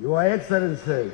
Your Excellency.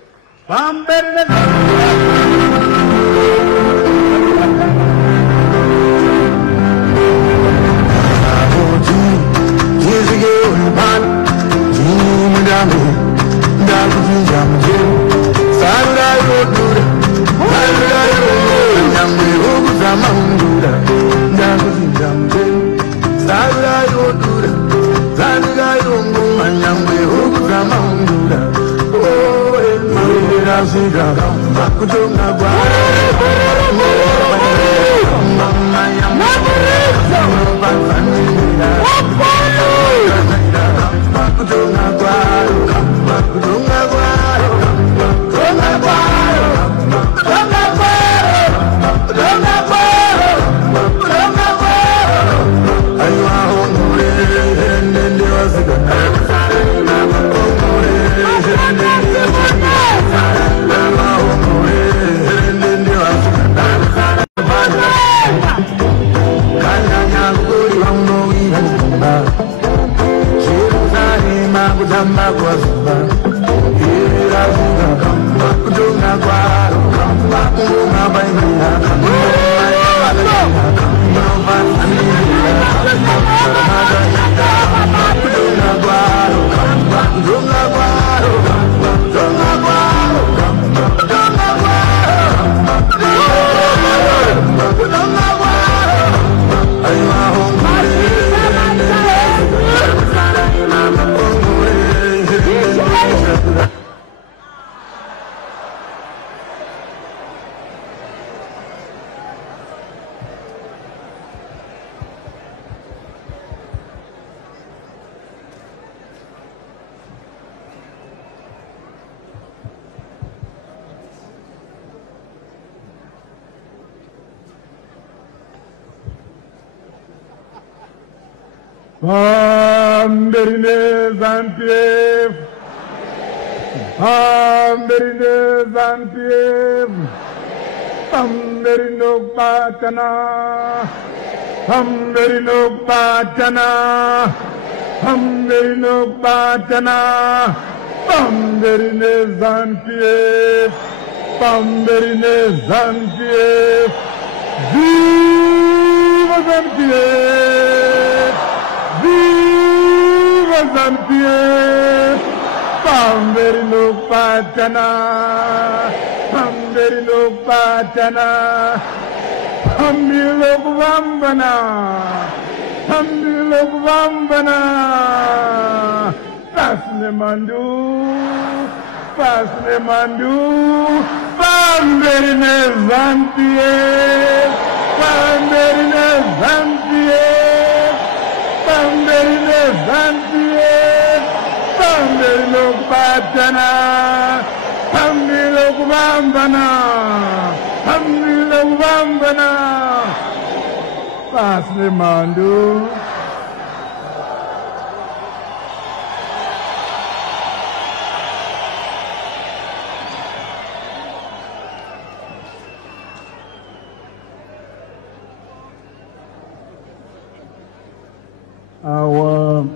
Our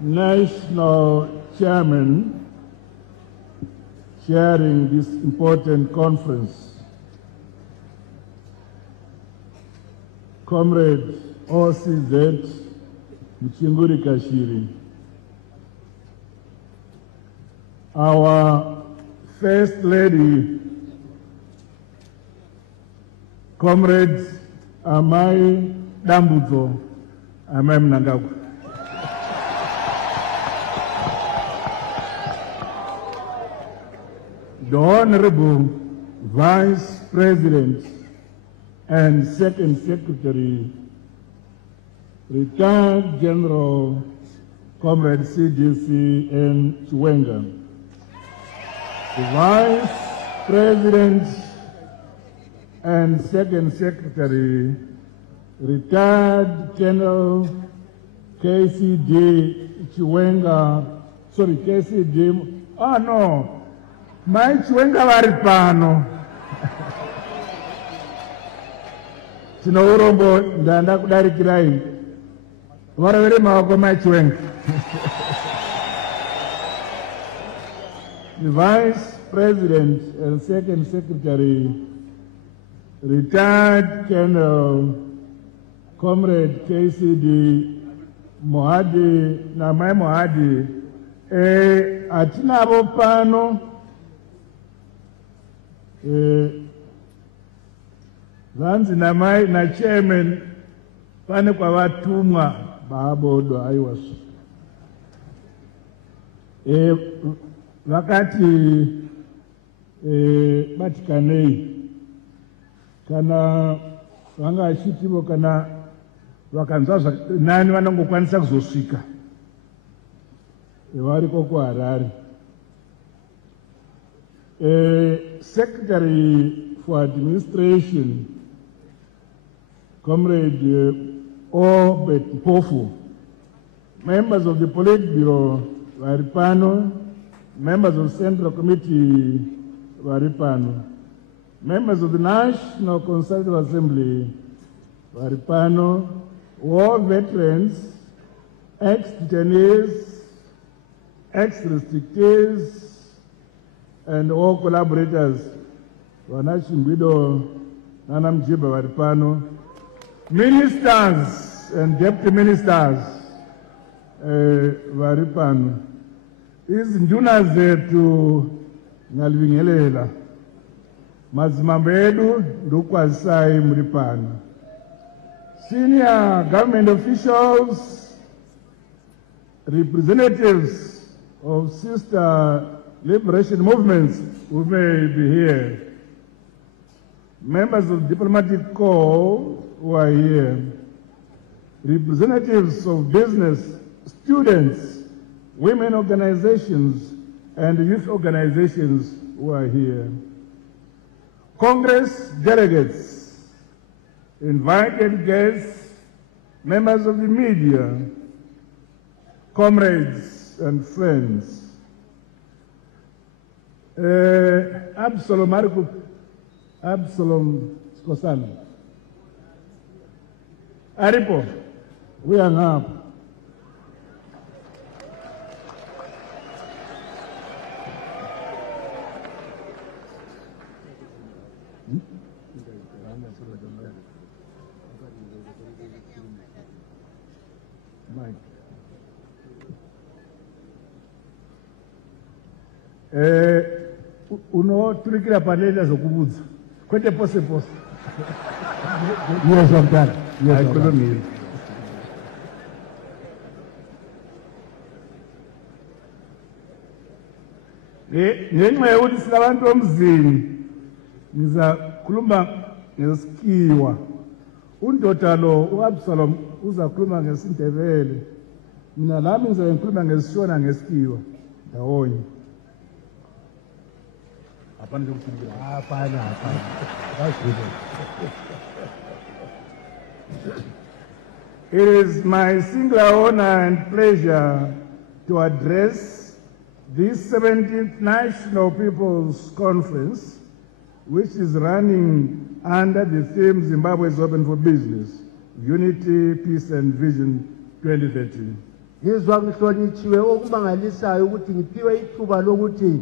national chairman chairing this important conference, Comrade OCZ Mchinguri Kashiri, our First Lady, Comrade Amai Dambuzo, Amai Mnangagwa. The Honorable Vice President and Second Secretary, Retired General Comrade CGC N. Chiwenga, the Vice President and Second Secretary, Retired General KCD Chiwenga, sorry, KCD, oh no, my Chiwenga Varipano. Tino urombo ndanda kudarikirai. Varavere mawako my Chiwenga. the Vice President and Second Secretary, retired Colonel Comrade KCD Mohadi, Namai Mohadi, atinabo pano, Vanzi Namai na chairman, pane kwa watumwa, babodo aiwasu. Wakati batikanei kana wanga achitivo kana wakanzwa nani vanongokwanisa kuzosvika vari koko Harare. Secretary for Administration, Comrade Obet Pofu, members of the Politburo Varipano, members of the Central Committee Varipano, members of the National Consultative Assembly Varipano, war veterans, ex-detainees, ex-restrictees, and all collaborators, Wanashimbido, Nanamjiba Varipano, ministers and deputy ministers Varipano. Izinduna zethu ngalibingelela mazimambo edu ndokwazisai muripano. Senior government officials, representatives of sister liberation movements who may be here, members of diplomatic corps who are here, representatives of business, students, women organizations, and youth organizations who are here, Congress delegates, invited guests, members of the media, comrades and friends. Absalom Skosana. Aripo, we are now. Mike. Unoturikira panela zokubuza. Kwete pose. Yes, I'm done. Yes, I couldn't hear. Ngenxa yokuthi silabantu omzini ngizakhuluma ngesikiwa. Undoda lo uAbsalom uzakhuluma ngesindebele. Mina lami ngizakhuluma ngesishona ngesikiwa ndawonye. It is my singular honor and pleasure to address this 17th National People's Conference, which is running under the theme Zimbabwe is open for business, unity, peace and vision 2030. Ngizwa ngihlonitshiwe okumangalisayo ukuthi ngiphiwe ithuba lokuthi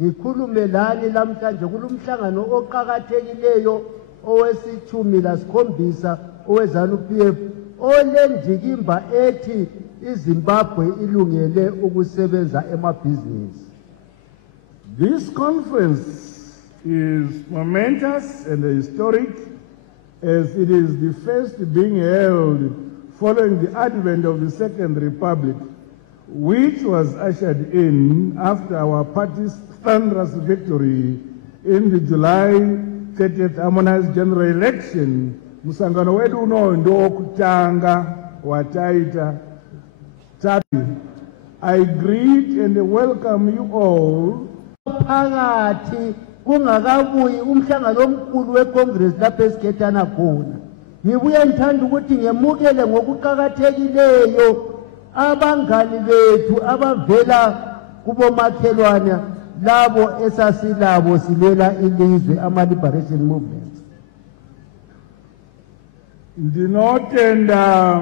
ngikhulume lani lamhlanje kulumhlangano oqhakathekileyo owesithumi lasikhombisa oweZANU-PF olendikimba ethi iZimbabwe ilungele ukusebenza emabhizinisi. This conference is momentous and historic as it is the first being held following the advent of the Second Republic, which was ushered in after our party's thunderous victory in the July 30th harmonized general election. Musangano wedu uno ndo kutanga wataita tatu. I greet and welcome you all. Phakathi kungakabuyi umhlangano omkhulu weCongress lapho esikhetana khona. Ngibuye ngithanda ukuthi ngemukele ngokuqhakathekileyo abangani bethu abavela kubomakhelwane labo esasilabo silela ilizwe ama-liberation movement. Ndinotenda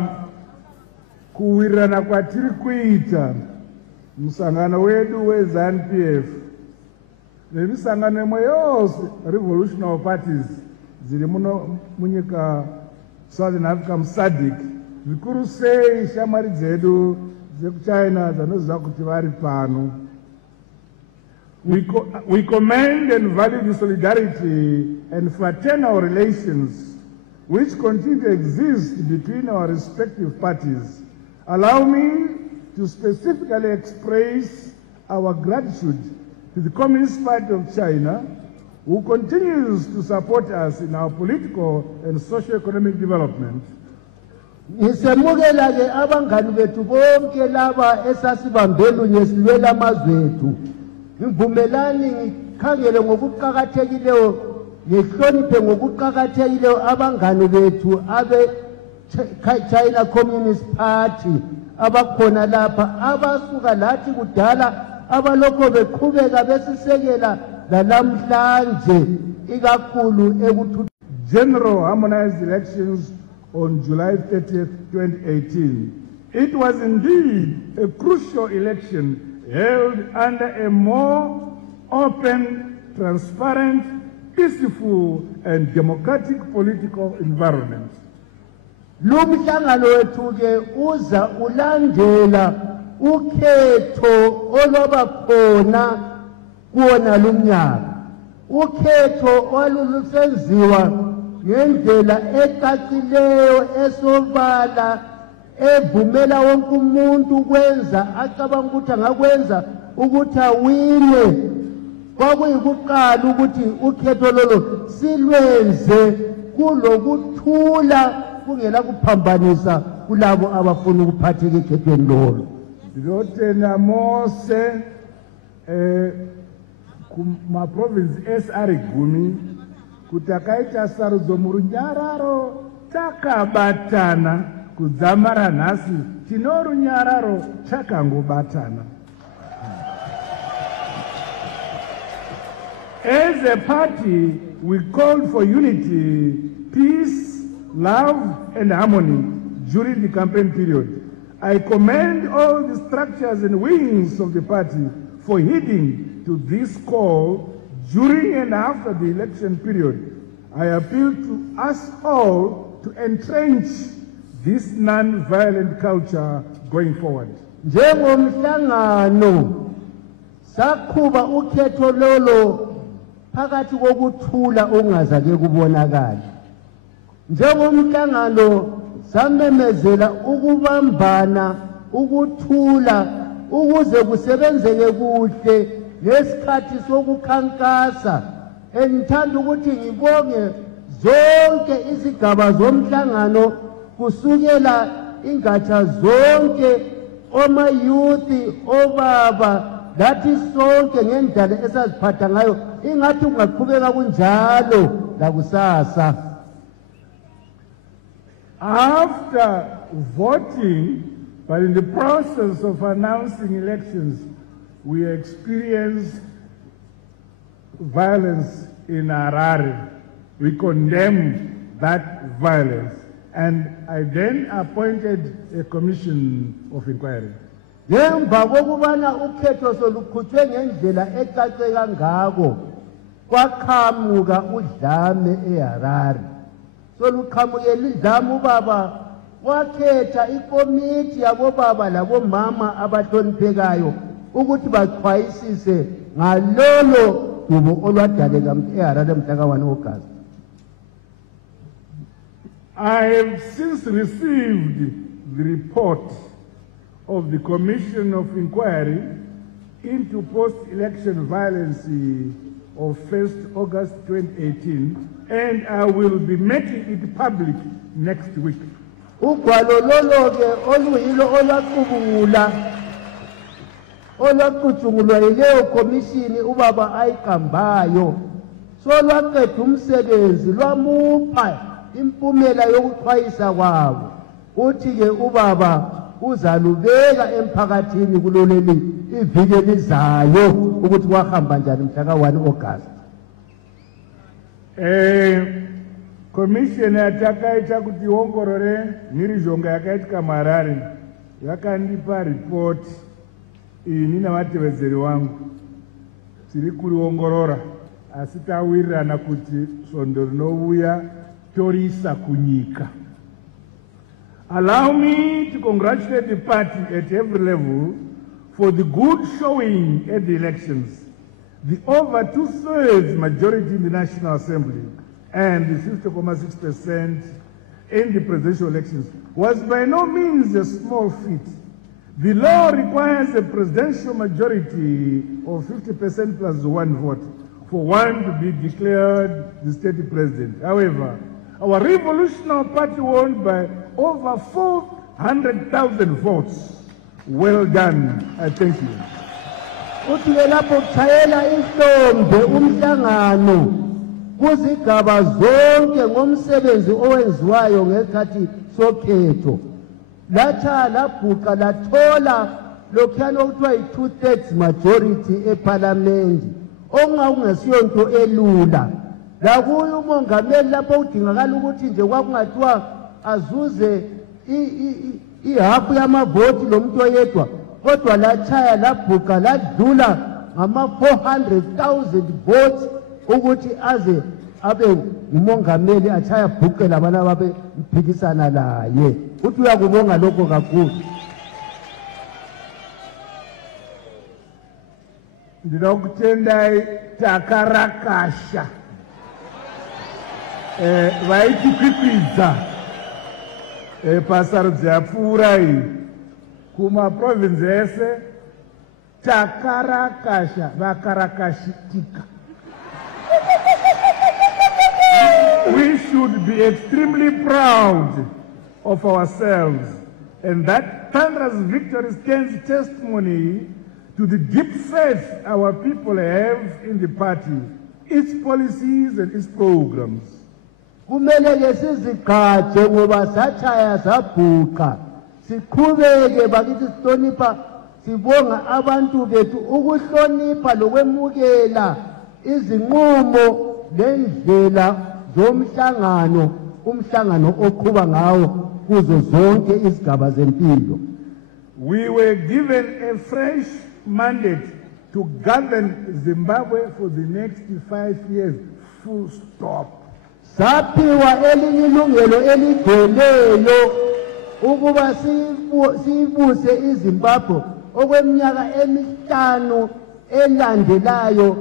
kuwirirana kwatiri kuita musangano wedu weZANU-PF nemisangano imwe yose revolutionary parties ziri muno munyika Southern Africa muSADC vikuru sei shamwari dzedu dzekuChina dzanoziva kuti vari pano. We commend and value the solidarity and fraternal relations which continue to exist between our respective parties. Allow me to specifically express our gratitude to the Communist Party of China, who continues to support us in our political and socio-economic development. Ngisemukela ke abangani bethu bonke laba esasibambela ngesilwela amazwe ethu. Ngivumelani ngikhangele ngokuqhakathekileyo ngehloniphe ngokuqhakathekileyo abangani bethu abe China Communist Party abakhona lapha abasuka lathi kudala abalokho beqhubeka besisekela lalamhlanje ikakhulu ekuthu. General harmonized elections on July 30th, 2018. It was indeed a crucial election held under a more open, transparent, peaceful and democratic political environment. Lumhlangano wethu ke uza ulandela ukhetho olwaba khona kuona lumnyaka. Ukhetho olulusenziwa ngendlela ecacileyo esobala evumela wonke umuntu ukwenza acabanga ukuthi angakwenza ukuthi awine. Kwakuyikuqala ukuthi ukhetho lolo silwenze kulokuthula kungela kuphambanisa kulabo abafuna ukuphatheka ekhethweni lolo. Ndotena mose kuma province SR Gumi kutakaita sarudzo murunyararo takabatana kudzamara nhasi tino runyararo takangobatana. As a party, we called for unity, peace, love and harmony during the campaign period. I commend all the structures and wings of the party for heeding to this call during and after the election period. I appeal to us all to entrench this non-violent culture going forward. Njengomhlangano sakhuba ukhetho lolo phakathi kokuthula okungazake kubonakala. Njengomhlangano samemezela ukubambana ukuthula ukuze kusebenzeke kuhle ngesikhathi sokukhankasa. Engithanda ukuthi ngibonge zonke izigaba zomhlangano kusukela ingatsha zonke oma youth obaba lathi sonke ngendlela esaziphatha ngayo ingathi ungaqhubeka kunjalo lakusasa. After voting, but in the process of announcing elections, we experienced violence in Harare. We condemned that violence, and I then appointed a commission of inquiry. Ngemva kokubana ukhetho solukhutshwe ngendlela ecace kangako kwaqhamuka udlame eHarare. Soluqhamukela idlame ubaba wakhetha ikomiti yabobaba labomama abahloniphekayo ukuthi baxwayisise ngalolo dubo olwadaleka eHarare mhla ka-1 August. I have since received the report of the Commission of Inquiry into post-election violence of 1st August 2018, and I will be making it public next week. Ugwalo lolo ke oluyilo olwaqutshungulwa yileyo komishini ubaba ayiqambayo solwaqeda umsebenzi lwamupha impumela yokuxwayisa kwabo uthi ke ubaba uzalubeka emphakathini kuloleli iviki elizayo ukuthi kwahamba njani mhla ka-1 August. Commission yatakaita kuti iongorore mhirizhonga yakaitika muHarare yakandipa report ini navatevedzeri wangu. tiri kuriongorora asi tawirirana kuti svondo rinouya torisa kunyika. Allow me to congratulate the party at every level for the good showing at the elections. The over 2/3 majority in the National Assembly and the 50.6% in the presidential elections was by no means a small feat. The law requires a presidential majority of 50% plus 1 vote for one to be declared the state president. However, our revolutionary party won by over 400,000 votes. Well done. I thank you. Uthi lapho kuthayela ihlombe umhlangano kuzigaba zonke ngomsebenzi owenziwayo ngekhathi sokhetho. Latha labhuqa lathola lokhuyana okuthiwa yi-2/3 majority eParliament okungasiyo into elula. Lakuyo umongameli lapho udingakala ukuthi nje kwakungathiwa azuze ihafu yamavoti lo muntu oyedwa kodwa lathaya labhuqa ladlula ngama-400,000 votes ukuthi aze abe ngumongameli athaya bhuqe labantu ababe mphikisana laye. Uthi uyakubonga lokho kakhulu. Ndinokutendai takarakasha vaitikwikwiza pasarudzi yapfuura iyi kumaprovinsi ese takarakasha vakarakashitika. We should be extremely proud of ourselves, and that thunderous victory stands testimony to the deep faith our people have in the party, its policies and its programs. Kumele ke sizigqaje ngoba sathaya sabhuqa siqhubeke bakithi sihlonipha sibonga abantu bethu ukuhlonipha lokwemukela izinqumo lendlela zomhlangano umhlangano oqhuba ngawo kuzo zonke izigaba zempilo. We were given a fresh mandate to govern Zimbabwe for the next 5 years, full stop. Saphiwa elinye ilungelo eligcweleyo ukuba sibuse iZimbabwe okweminyaka emihlanu elandelayo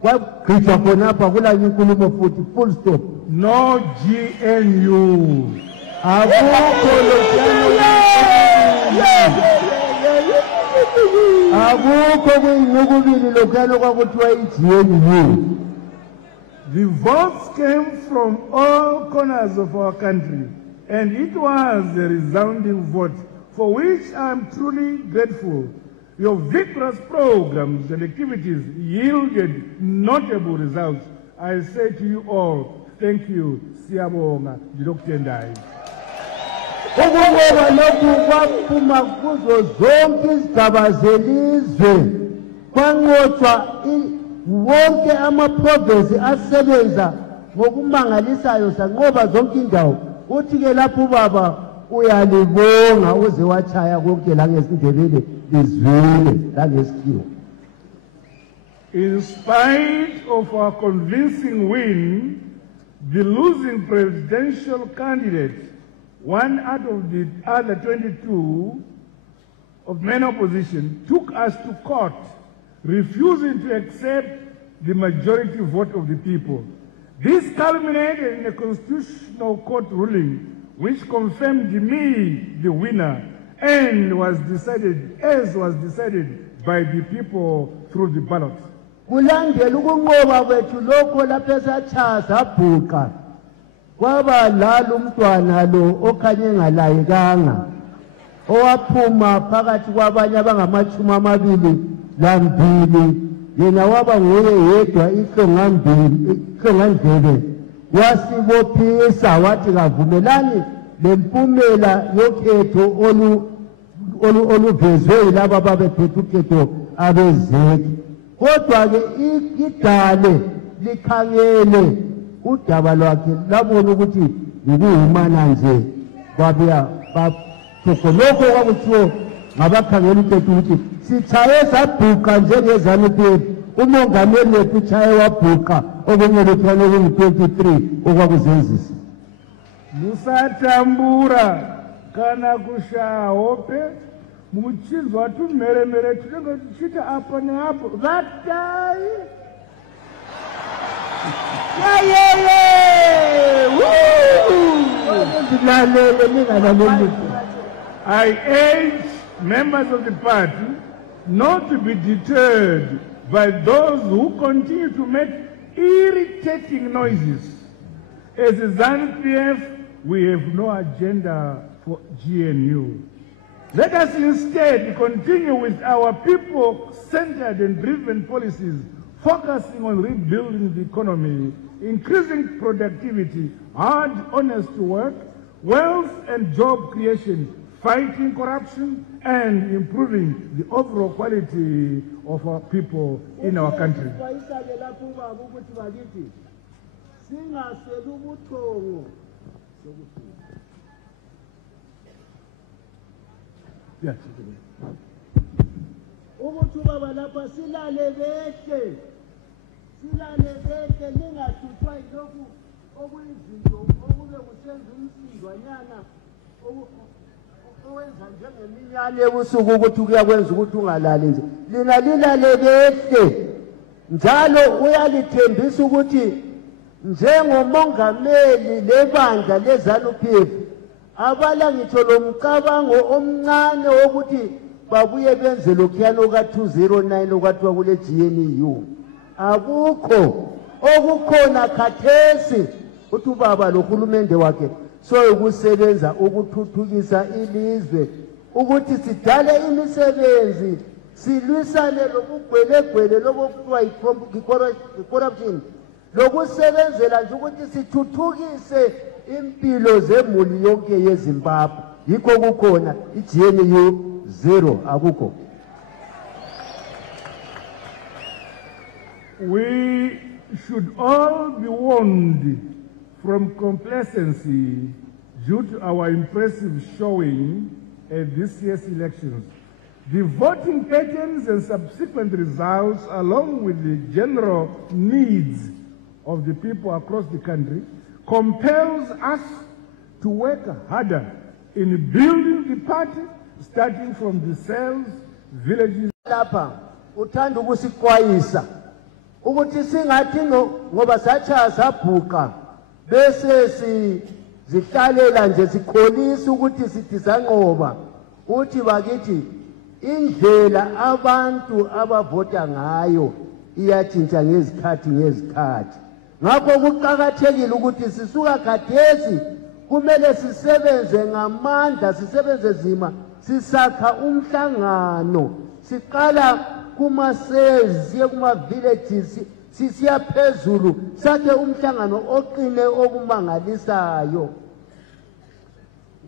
kwagqitshwa khonapha kula inkulumo futhi full stop. No GNU. Akukho akukho kuyinqukubili lokhalo kwakuthiwa i-GNU. The votes came from all corners of our country, and it was a resounding vote for which I am truly grateful. Your vigorous programs and activities yielded notable results. I say to you all, thank you, Siyabonga, Ndinokutendai. Ukuba lokhu kwaphuma kuzo zonke izigaba zelizwe kwanqotshwa wonke amaprovinsi asebenza ngokumangalisayo sanqoba zonke indawo. Uthi ke lapho ubaba uyalibonga uze wachaya konke la ngesindebele lizwile la ngesikhiwo. In spite of our convincing win, the losing presidential candidate, one out of the other 22 of main opposition, took us to court, refusing to accept the majority vote of the people. This culminated in a constitutional court ruling which confirmed me the winner and was decided by the people through the ballot. Kulandela ukunqoba kwethu lokho lapho esathaya sabhuqa kwaba lalo umntwana lo okhanye engalayekanga owaphuma phakathi kwabanye abangama-22 yena waba nguye yedwa ihlongandlebe wasibophisa wathi kavumelani lempumela yokhetho oluvezwe yilabo ababephethe ukhetho abezeki. Kodwa-ke idale likhangele udaba lwakhe labona ukuthi ngokuyimana nje kwabuya lokho kwakuthiwo ngabakhangela ukhetho ukuthi sithaye sabhuqa njengezanu-PF umongameli wethu uchaye wabhuqa okunye lothwana okungu-23 okwakuzenzisa. Musatambura kana kushaya hope muchizwa tumheremhere tunenge tuchiita apa neapo that guy. I urge members of the party not to be deterred by those who continue to make irritating noises. As a ZANU-PF, we have no agenda for GNU. Let us instead continue with our people-centered and driven policies, focusing on rebuilding the economy, increasing productivity, hard, honest work, wealth and job creation, fighting corruption, and improving the overall quality of our people in our country. Yes. Njalo ebusuku ukuthi kuyakwenza ukuthi ungalali nje lina lilale behle njalo uyalithembisa ukuthi njengomongameli lebandla leZANU-PF abala ngitho lomcabango omncane wokuthi babuye benze lokhuyana oka-209 okwathiwa kule GNU. Akukho okukhona khathesi uthi ubaba lohulumende wakhe so ukusebenza ukuthuthukisa ilizwe ukuthi sidale imisebenzi silwisane lokugwelegwele lokuthiwa i-corruption lokusebenzela nje ukuthi sithuthukise impilo zemuli yonke yeZimbabwe. Yikho kukhona i-GNU 0 akukho. We should all be warned from complacency due to our impressive showing at this year's elections. The voting patterns and subsequent results, along with the general needs of the people across the country, compels us to work harder in building the party, starting from the cells, villages. Lapha uthanda ukusiqwayisa ukuthi singathi ngoba sacha sabhuqa bese sizihlalela nje sikholisa ukuthi sithi sanqoba uthi bakithi indlela abantu abavota ngayo iyatshintsha ngezikhathi ngezikhathi. Ngakho kuqhakathekile ukuthi sisuka khathesi kumele sisebenze ngamandla sisebenze zima sisakha umhlangano siqala kuma-cells siye kuma-villages sisiya phezulu sakhe umhlangano oqine okumangalisayo.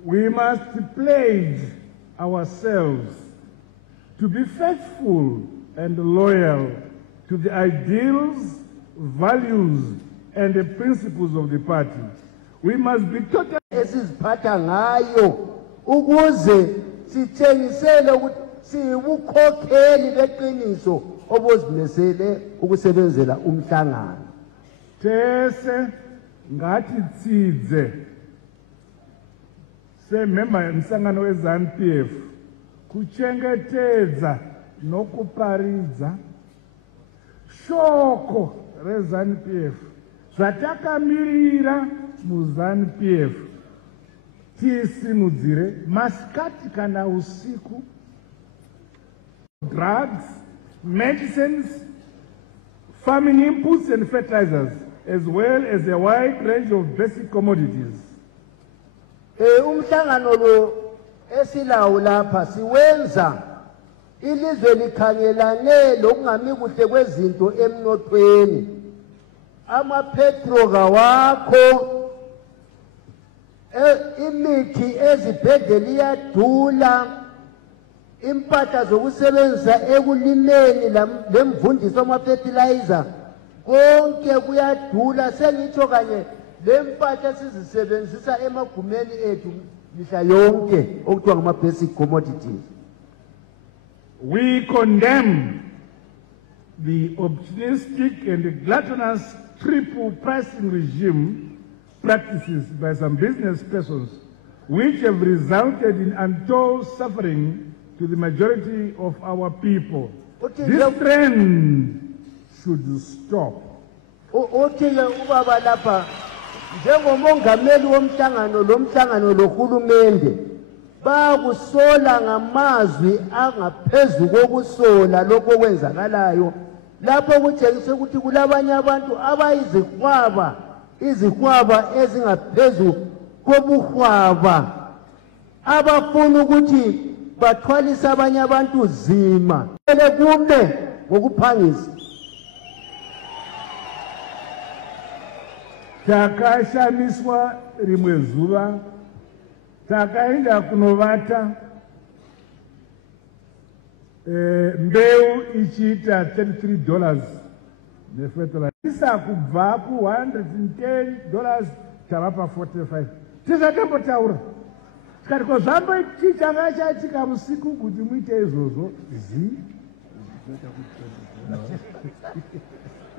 We must pledge ourselves to be faithful and loyal to the ideals, values, and the principles of the party. We must be totally esiziphatha ngayo ukuze sithengisele ukuthi siyubukhokheli beqiniso obuzimisele ukusebenzela umhlangano. Tese ngathi tsidze semember emhlangano weZANU-PF kuchengetedza nokuparidza shoko reZANU-PF zvatakamirira muZANU-PF tisimudzire masikati kana usiku drugs, medicines, farming inputs and fertilizers, as well as a wide range of basic commodities. Umhlangano lo esilawo lapha siwenza ilizwe likhangelane lokungami kuhle kwezinto emnothweni. Amapetro kawakho imithi ezibhedlela iyadula impahla zokusebenzisa ekulimeni lemvundiso ama-fertilizer konke kuyadula sengitsho kanye lempahla sizisebenzisa emagumeni ethu mihla yonke okuthiwa ngama-basic commodities. We condemn the opportunistic and gluttonous triple pricing regime practices by some business persons, which have resulted in untold suffering to the majority of our people. This trend should stop. Othile ubaba lapha njengomongameli womhlangano lomhlangano lohulumende bakusola ngamazwi angaphezulu kokusola lokho kwenzakalayo lapho kutshengisa ukuthi kulabanye abantu izihwaba ezingaphezulu kobuhwaba abafuna ukuthi bathwalisa abanye abantu zima kume ngokuphangisa. Takashamiswa rimwe zuva takaenda kunovata mbeu ichiita $33 nefederal isa kubva ku $110 tavapa 45 tisakambotaura tikati ko zvambo chichanga chatika usiku kuti muite izvozvo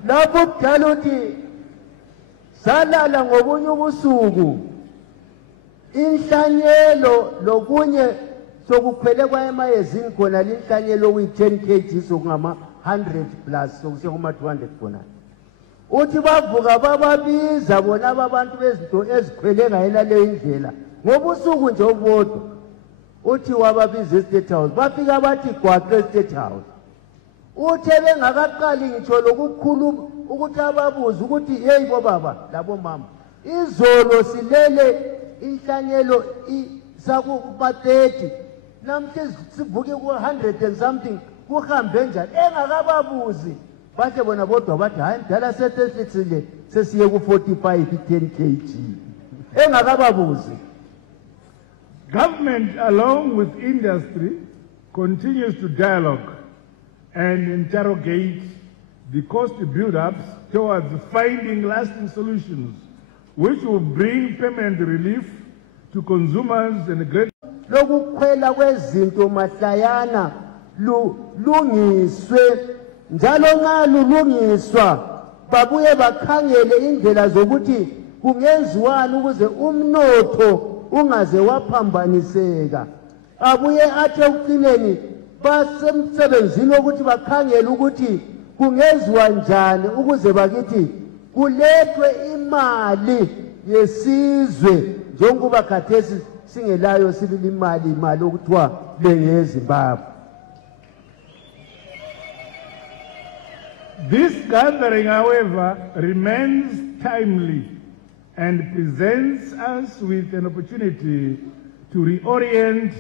lapho kudala ukuthi salala ngobunye ubusuku inhlanyelo lokunye sokukhwele kwayemayezini khona linhlanyelo okuyi-10 kg sokungama 100 plus sokusengoma 200 khona uthi bavuka bababiza bona abantu bezinto ezikhwele ngayena leyo indlela ngobusuku nje obodwa uthi wababiza e-State House bafika bathi gwaqa e-State House uthe bengakaqali ngitsho lokukhuluma ukuthi ababuza ukuthi hey bobaba labo mama izolo silele inhlanyelo sakuba-30 namhla sivuke ku-100 and something kuhambe njani engakababuzi bahle bona bodwa bathi hayi mdala setehlitsile sesiye ku-45 10 kg engakababuzi. Government along with industry continues to dialogue and interrogate the cost build-ups towards finding lasting solutions which will bring permanent relief to consumers and great lokukhwela kwezinto mahlayana lungiswe njalo nxa lulungiswa babuye bakhangele indlela zokuthi kungenziwani ukuze umnotho ungaze waphambaniseka abuye athi ekucineni basemsebenzini ukuthi bakhangele ukuthi kungenziwa njani ukuze bakithi kulethwe imali yesizwe njengoba khathesi singelayo sibili imali okuthiwa lengeZimbabwe. This gathering, however, remains timely and presents us with an opportunity to reorient,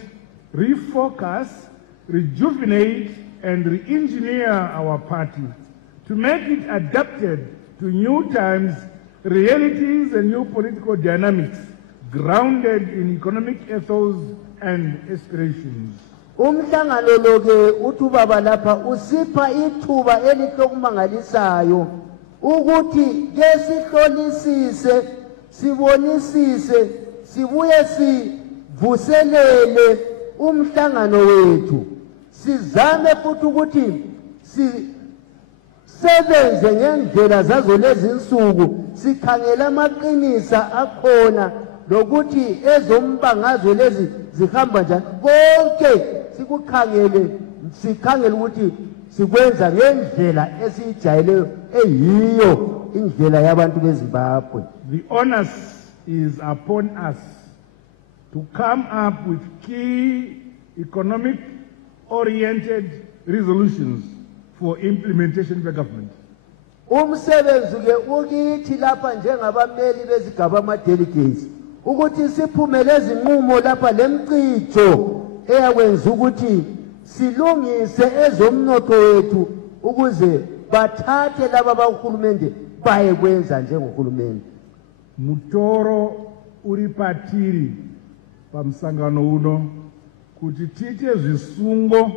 refocus, rejuvenate, and re-engineer our party to make it adapted to new times, realities, and new political dynamics grounded in economic ethos and aspirations. Umhlangano lo ke uthi ubaba lapha usipha ithuba elihlomangalisayo ukuthi ke sihlolisise sibonisise sibuye sivuselele umhlangano wethu sizame futhi ukuthi sisebenze ngendlela zazo lezi insuku sikhangela amaqinisa akhona lokuthi ezombangazo lezi zihamba njani konke sikhangele ukuthi sikwenza ngendlela esiyijayeleyo eyiyo indlela yabantu beZimbabwe. The onus is upon us to come up with key economic oriented resolutions for implementation by government. Umsebenzi ke ukithi lapha njengabameli bezigaba ama-delegates ukuthi siphumele izinqumo lapha lemcijo eyakwenza ukuthi silungise ezomnotho wethu ukuze bathathe laba bahulumende baye kwenza njengohulumende. Mutoro uri patiri pamsangano uno kuti tiite zvisungo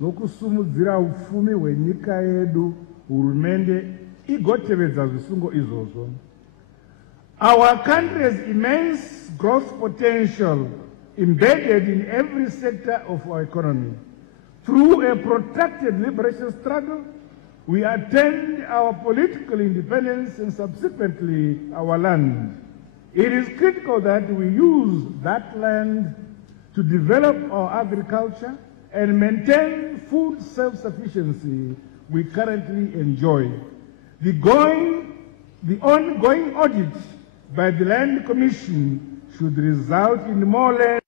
nokusumudzira ufumi hwenyika yedu hurumende igotevedza zvisungo izvozvo. Our country's immense growth potential embedded in every sector of our economy through a protracted liberation struggle we attained our political independence and subsequently our land. It is critical that we use that land to develop our agriculture and maintain food self-sufficiency we currently enjoy. The ongoing audit by the Land Commission should result in more land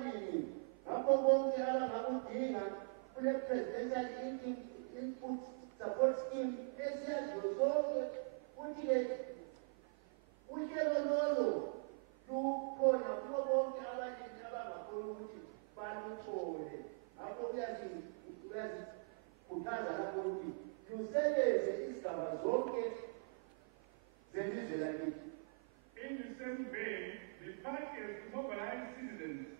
abalimi ngakho konke abangakudinga kule presidential input support scheme esiyaziyo sonke ukuthi-ke uhlelo lolo lukhona kubo bonke abalimi abangakhona ukuthi baluthole ngakho kuyazikhuthaza lapho ukuthi lusebenze izigaba zonke zelizwe lakithi. In the same vein, the party has mobilized citizens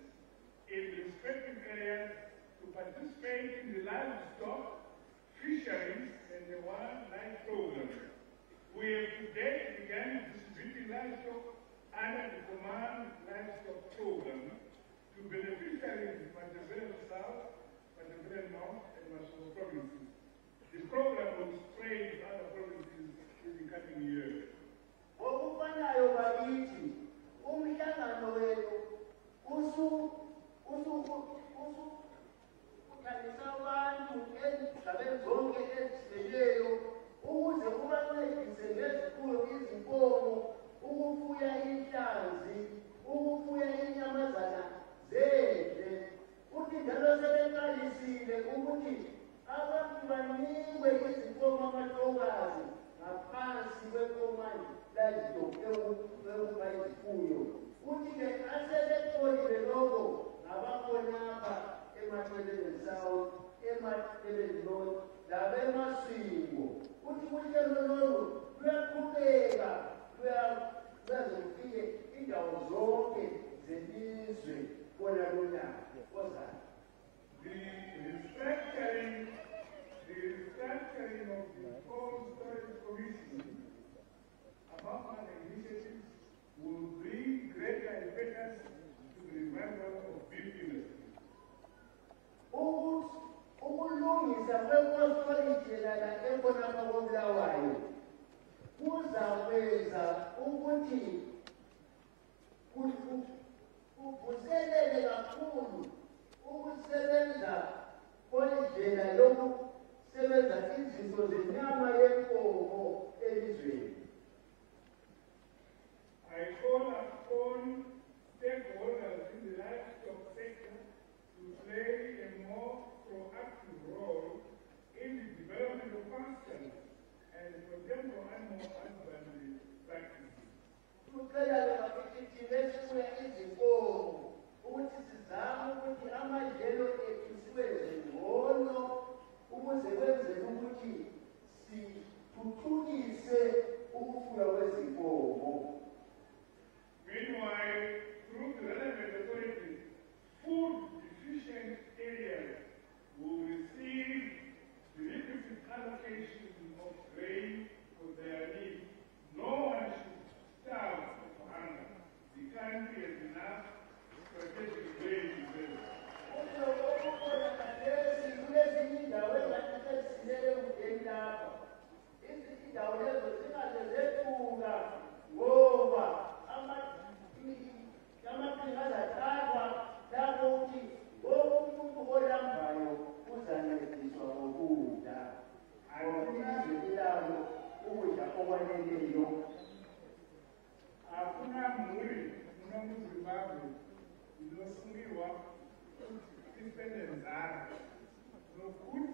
in respective areas to participate in the livestock, fisheries, and the wildlife program. We have today begun distributing livestock under the Command Livestock Program to beneficiaries in Matabele South, Matabele North, and Masoro provinces. The program will spread to other provinces in the coming years. Okufanayo bakithi umhlangano wenu ukuthanisa abantu ezigabeni zonke eziseleyo ukuze ubancedise ngezifuyo izinkomo ukufuya inhlanzi ukufuya inyamazana zendle uthi njalo sebeqalisile ukuthi abantu banikwe izinkomo amatokazi ngaphansi kwekomandi livestock ekuba izifuyo uthi-ke asebetholile lokho ngabakhonapha emaceleni south emaceleni north labemasiko uthi uhlelo lolu luyaqhubeka luyaze lufike indawo zonke zelizwe kona lonyaka ozayo. The restructuring of the cold storage commission, among other initiatives, will bring greater impetus to the revival of beef industry. Ukulungisa kwe-storage lana ekhonapha koBulawayo kuzakwenza ukuthi kuvuselele kakhulu ukusebenza kwendlela yokusebenza izinto zenyama yenkomo elizweni. I call upon stakeholders in the livestock sector to play a more proactive role in the development of pastures and contemporary animal husbandry practices. Kucela bakithi besifuya izinkomo ukuthi sizame ukuthi amadlelo ethu siwenze ngcono ukuze kwenzele ukuthi sithuthukise ukufuywa kwezinkomo. Meanwhile, through the relevant authorities, food deficient areas will receive the requisite allocation of grain for their needs. No one should starve of hunger. The country has enough strategic grain reserves. Kulezinye indawo engathi sezisilele kudeni lapha izindawo lezo zingaze zethuka ngoba amaqhinga azathathwa lapho ukuthi wonke umuntu olambayo uzancediswa ngokudla ilizwe lilalo ukudla okwaneleyo. Hakuna mhuri munomuzimbabwe inosungiwa kuti tifende nzara nokuti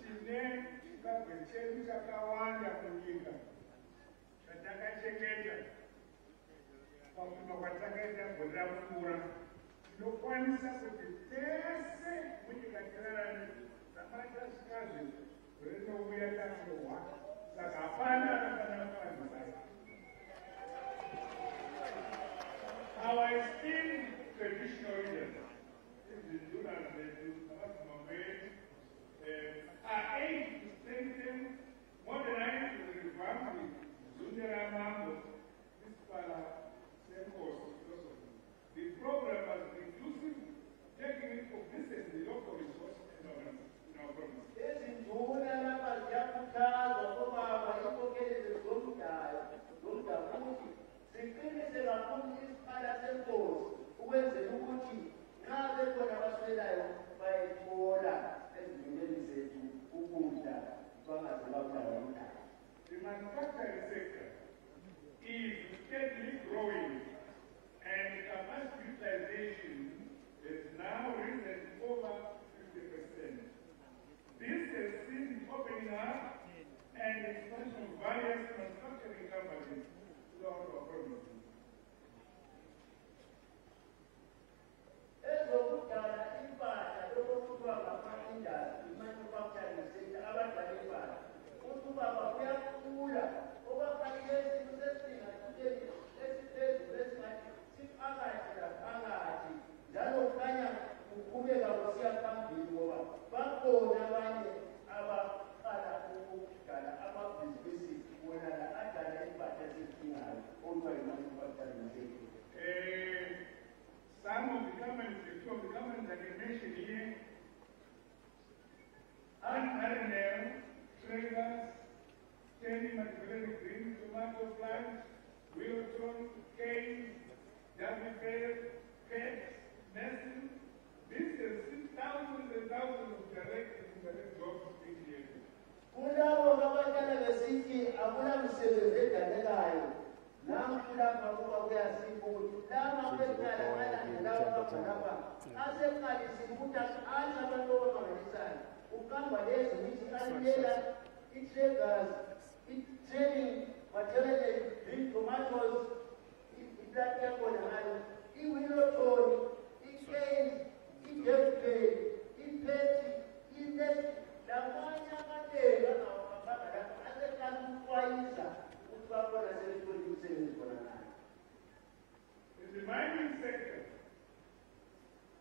tine chibagwe chedu chakawanda munyika zvatakachengeta pakurima kwatakaita gorira mvura tinokwanisa kuti tese munyika tirarame zamatasikazi rinouya tarohwa saka hapana anofanira kuvanzai. Our esteemed traditional leaders, the Dunas, are aimed to strengthen, modernize, and revamp the Zunderama Municipal Temples philosophy. The program was inclusive, taking into cognizance the local resources in our province. Ezinduna lapha ziyakhuthazwa obaba inkokheli zomdala zomdabuki ziqinise kakhulu isiphala senkosi ukwenzela ukuthi nxa bekhona abaswelayo bayethola ezindleleni zethu ukudla bangaze babulawa yindlala. The manufacturing sector is steadily growing and capacity utilization has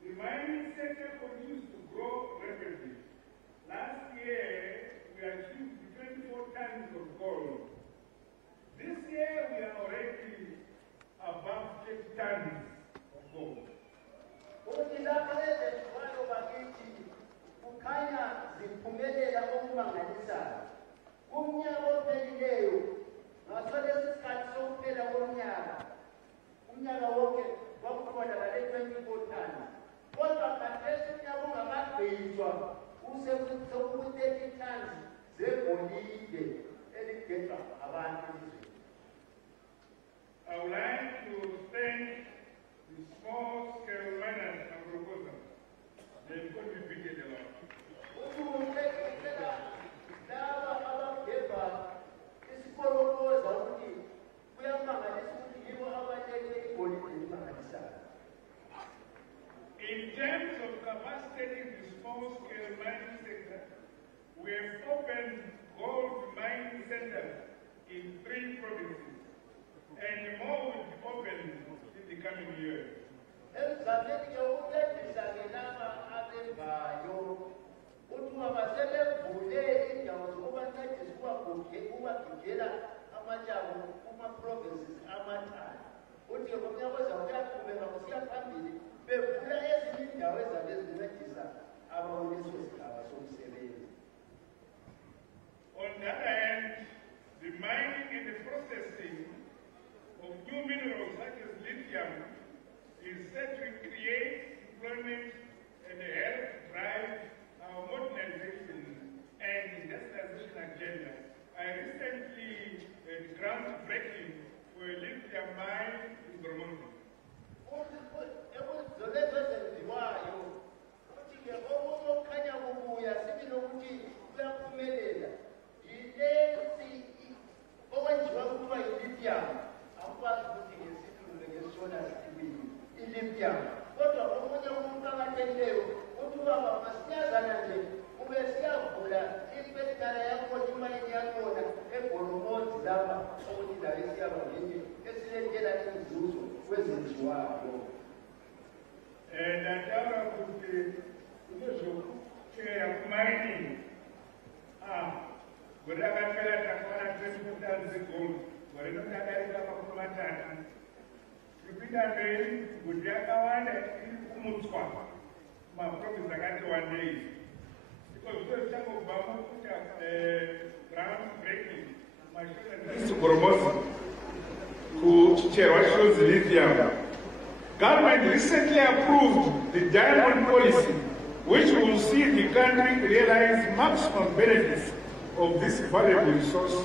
The mining sector continues to grow rapidly. Last year, we achieved 24 tons of gold. This year, we are already above 50 tons of gold. I would like to thank the small-scale miners and proposals. They've contributed a lot. In terms of capacitating the small-scale mining sector, we have opened gold mining centers in 3 provinces, and more will be opened in the coming years. On the other hand, the mining and the processing of new minerals such as lithium is set to create employment and help drive our modernization and industrialization agenda. I recently had groundbreaking for a lithium mine in Groningen. And I tell her to mining. When I got fed up, I got 24,000 gold. When I got that, I got my time. Repeatedly, with the other one, my promise I got 1 day. Because the time of Bama put up groundbreaking, my children to promote to Cheroshos lithium. Government recently approved the diamond policy, which will see the country realize maximum benefits of this valuable resource.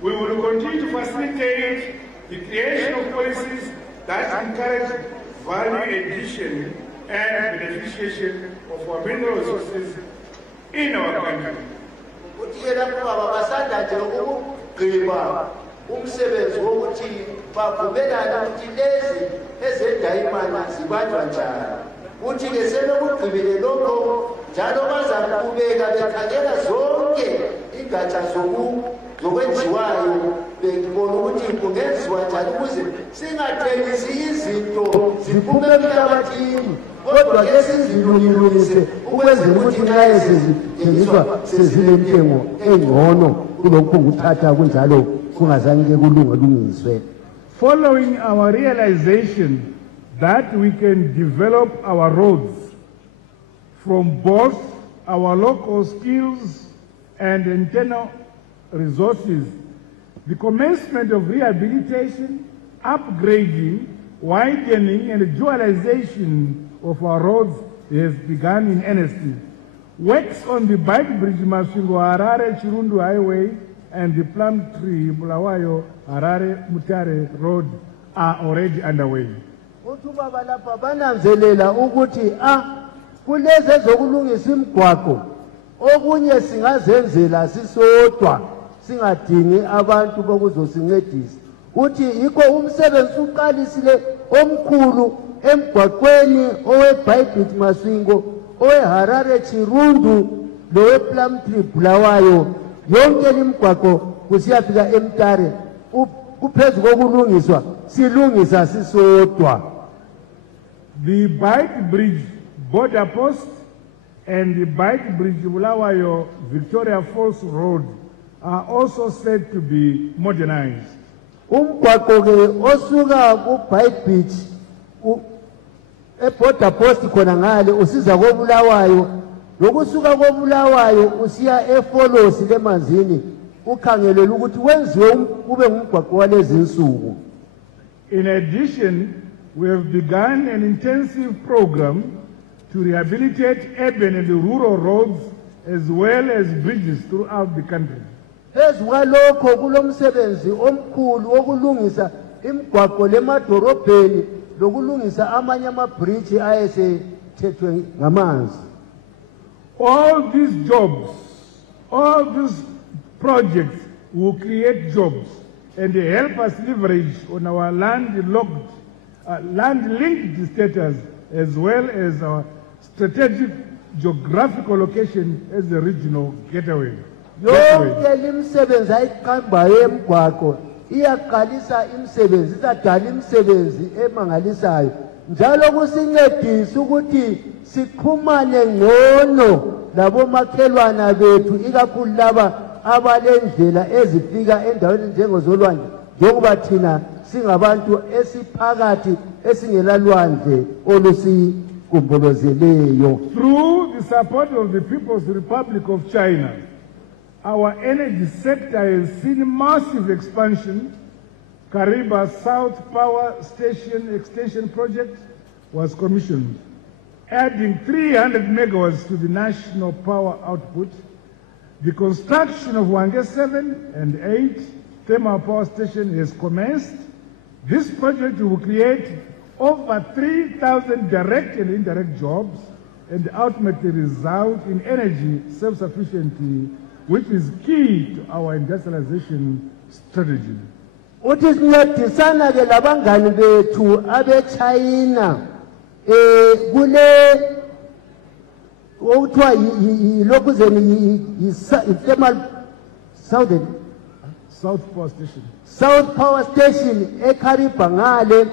We will continue to facilitate the creation of policies that encourage value addition and beneficiation of our mineral resources in our country. Umsebenzi wokuthi bavumelane ukuthi lezi ezedayimana zibanjwa njani uthi ke selokugqibele lokho njalo bazaqhubeka bekhangela zonke ingatsha zokwenziwayo bekubona ukuthi kungenziwa njani ukuze singathengisi izinto ziphume emhlabathini kodwa ke sizilungilungise ukwenzela ukuthi nxa ezithengiswa sezilentengo engcono kulokhu kuthatha kunjalo. Following our realization that we can develop our roads from both our local skills and internal resources, the commencement of rehabilitation, upgrading, widening and dualization of our roads has begun in earnest. Works on the bike bridge Masvingo-Harare Chirundu Highway and the Plum Tree Bulawayo Harare Mutare Road are already underway. uthi ubaba lapha bananzelela ukuthi kulezi ezokulungisa imigwaqo okunye singazenzela sisodwa singadingi abantu bokuzosincedisa uthi yikho umsebenzi uqalisile omkhulu emgwaqweni oweBhayibhiti Maswingo oweHarare Chirundu lowePlumtree Bulawayo yonke limigwaqo kusiyafika eMtare kuphezulu kokulungiswa silungisa sisodwa. The Bike Bridge border post and the Bike Bridge Bulawayo Victoria Falls Road are also said to be modernized. Umgwaqo ke osuka kuBhayibhiti eborder post khona ngale usiza koBulawayo lokusuka koBulawayo usiya eFolosi lemanzini ukhangelele ukuthi wenziwe kube ngumgwaqo walezi insuku. In addition, we have begun an intensive program to rehabilitate urban and rural roads as well as bridges throughout the country. Ezwalokho kulomsebenzi omkhulu wokulungisa imigwaqo lemadorobheni lokulungisa amanye amabridge ayesethethwe ngamanzi. All these jobs, all these projects will create jobs and help us leverage on our land-linked status as well as our strategic geographical location as a regional gateway. Yonke limsebenzi ayiqambayo emgwaqo iyaqalisa imsebenzi izadala imsebenzi emangalisayo njalo kusincedisa ukuthi siqhumane ngcono labomakhelwana bethu ikakhulu laba abalendlela ezifika endaweni njengozolwandle njengoba thina singabantu esiphakathi esingelalwandle olusigombolozeleyo. Through the support of the People's Republic of China, our energy sector has seen massive expansion. Kariba South Power Station Extension Project was commissioned, adding 300 megawatts to the national power output. The construction of Wange 7 and 8 thermal power station has commenced. This project will create over 3,000 direct and indirect jobs and ultimately result in energy self-sufficiency, which is key to our industrialization strategy. Uthi sincedisana ke labangani bethu abeChina kule okuthiwa yilokuzeni yi-thermal South Power Station. South Power Station eKariba ngale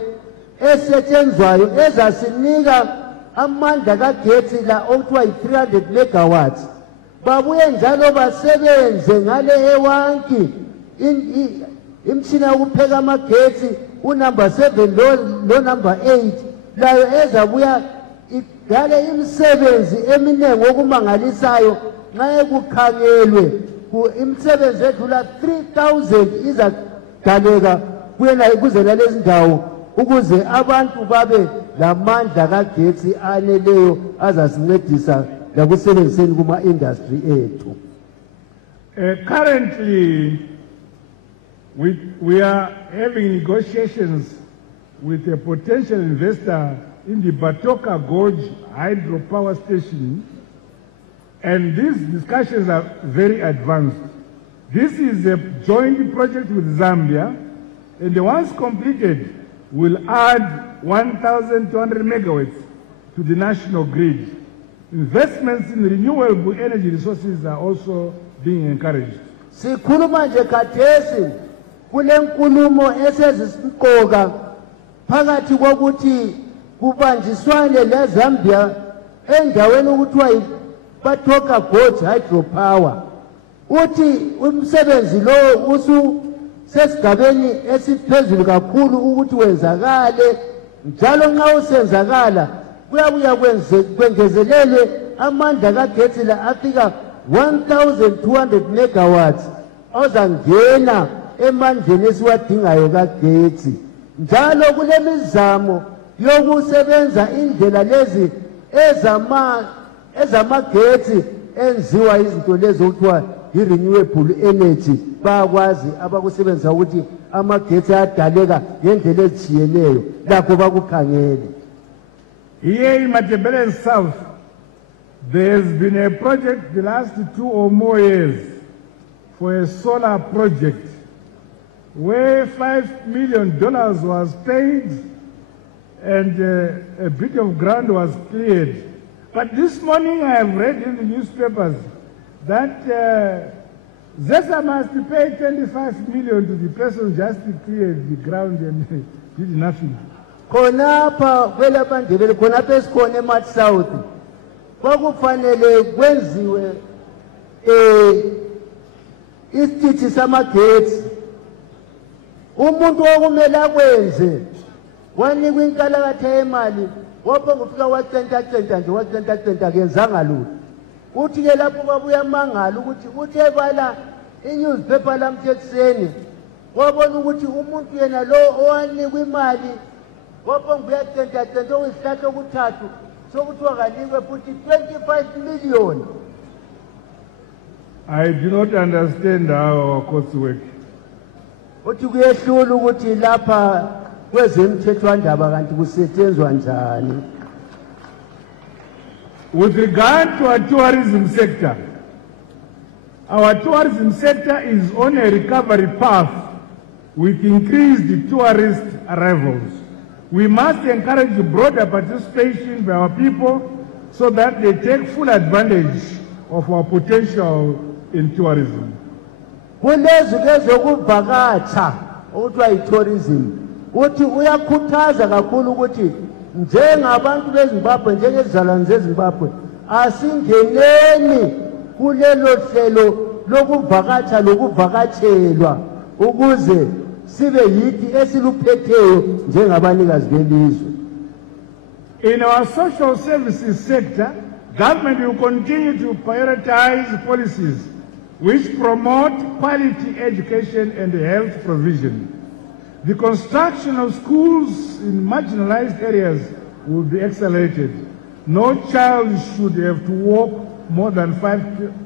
esetshenzwayo ezasinika amandla kagetsi la okuthiwa yi-300 megawatts. Babuye njalo basebenze ngale ewanki imtshina yokupheka amagetsi unumber 7 lo number 8 layo ezabuya idale imisebenzi eminingi okumangalisayo nxa ekukhangelwe imisebenzi edlula 3,000 izadaleka kuze lalezi ndawo ukuze abantu babe lamandla kagetsi aneleyo azasincedisa lakusebenziseni kuma industry ethu. Currently, we are having negotiations with a potential investor in the Batoka Gorge hydropower station, and these discussions are very advanced. This is a joint project with Zambia, and once completed, will add 1,200 megawatts to the national grid. Investments in renewable energy resources are also being encouraged. Sikhuluma nje khathesi kule nkulumo esezisiqoka phakathi kokuthi kubanjiswane leZambia endaweni ukuthiwa Batoka Gorge hydropower. Uthi umsebenzi lo sesigabeni esiphezulu kakhulu ukuthi wenzakale njalo nxa usenzakala kuyabuya kwengezelele amandla kagetsi la afika 1,200 megawatts ozangena emandleni esiwadingayo kagetsi. Njalo kulemizamo yokusebenza indlela lezi ezamagetsi enziwa izinto lezi okuthiwa i-renewable energy bayakwazi abakusebenzisa ukuthi amagetsi ayadaleka ngendlela ezitshiyeneyo lakho bakukhangele. Here in Matabele South, there has been a project the last 2 or more years for a solar project where $5 million was paid and a bit of ground was cleared. But this morning I have read in the newspapers that ZESA must pay 25 million to the person just cleared the ground and did nothing. Khonapha kwelabandebele khonapha esikhona eMarch South kwakufanele kwenziwe isitithi samagetsi. Umuntu okumele akwenze wanikwa inkalakatha yemali wapho ngufika wacenta nje wacenta kenzanga lutho. Uthi ke lapho babuya mangala ukuthi uthe bala i-newspaper lamthethseni wabona ukuthi umuntu yena lo owanikwa imali wapho ngiyacenta oyisihlahla okuthathu sokuthiwa kanikwe futhi 25 million. I do not understand how our courts work. Uthi kuyehlula ukuthi lapha kwezemthethwandaba kanti kusetshenzwa njani. With regard to our tourism sector is on a recovery path with increased tourist arrivals. We must encourage broader participation by our people so that they take full advantage of our potential in tourism. Kulezi kezokuvakatsha okuthiwa i-tourism uthi uyakhuthaza kakhulu ukuthi njengabantu beZimbabwe njengezizalwane zeZimbabwe asingeneni kulelo hlelo lokuvakatsha lokuvakatshelwa ukuze sibe yithi esiluphetheyo njengabanikazi belizwe. In our social services sector, government will continue to prioritize policies which promote quality education and health provision. The construction of schools in marginalized areas will be accelerated. No child should have to walk more than 5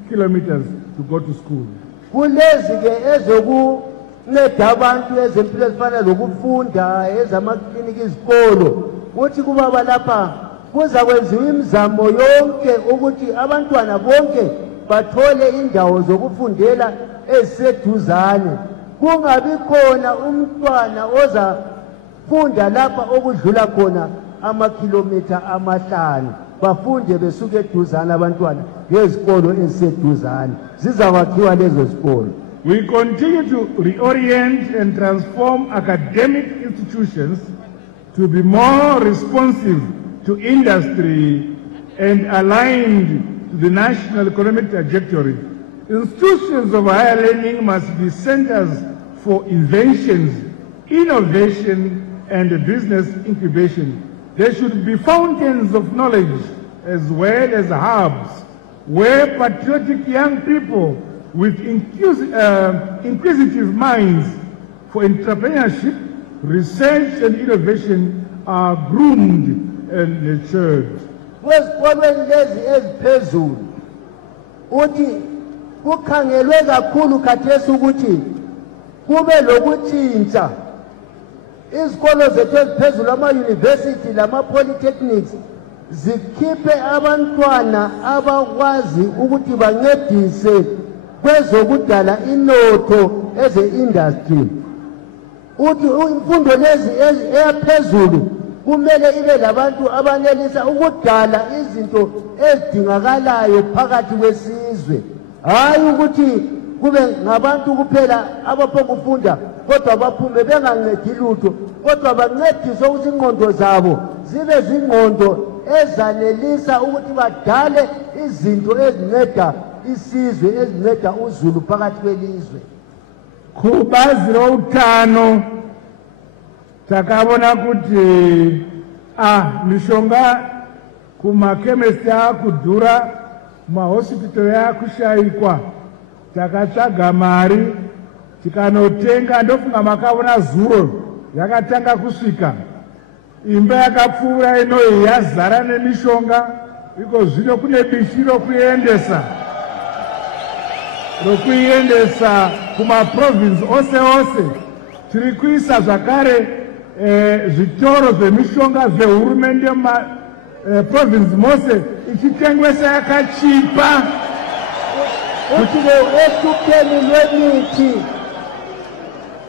kilometers to go to school. Kulezi ke ezokunceda abantu ezempilo ezifana lokufunda ezamakliniki izikolo uthi kubaba lapha kuza kwenziwa imizamo yonke ukuthi abantwana bonke bathole indawo zokufundela eziseduzane. Kungabi khona umntwana oza funda lapha okudlula khona amakhilometha amahlanu bafunde besuke eduzane abantwana ngezikolo eziseduzane zizakwakhiwa lezo zikolo. We continue to reorient and transform academic institutions to be more responsive to industry and aligned to the national economic trajectory. Institutions of higher learning must be centers for inventions, innovation, and business incubation. There should be fountains of knowledge as well as hubs where patriotic young people with inquisitive minds for entrepreneurship, research, and innovation are groomed and nurtured. Kukhangelwe kakhulu khathesi ukuthi kube lokutshintsha izikolo zethu eziphezulu ama-university lama-polytechnics zikhiphe abantwana abakwazi ukuthi bancedise kwezokudala inotho eze-industry. Uthi imfundo lezi eyaphezulu kumele ibe labantu abanelisa ukudala izinto ezidingakalayo phakathi kwesizwe. Hayi ukuthi kube ngabantu kuphela abaphokufunda kodwa baphume bengancedi lutho kodwa bancedise ukuthi ingqondo zabo zibe zingqondo ezanelisa ukuthi badale izinto ezinceda isizwe ezinceda uZulu phakathi kwelizwe. Kubazi lothano takabona kuti mishonga kumakhemisi akudhura mahospital yakushayikwa takatsvaga mari tikanotenga ndofunga makaona zuro yakatanga kusvika imba yakapfuura inoyi yazara nemishonga iko zvino kune bishi rokuendesa. rokuiendesa kumaprovinsi ose tiri kuisa zvakare zvitoro zvemishonga zvehurumende mumaprovinsi mose ichitengesa yakachipa kuti ehlupeni lwemithi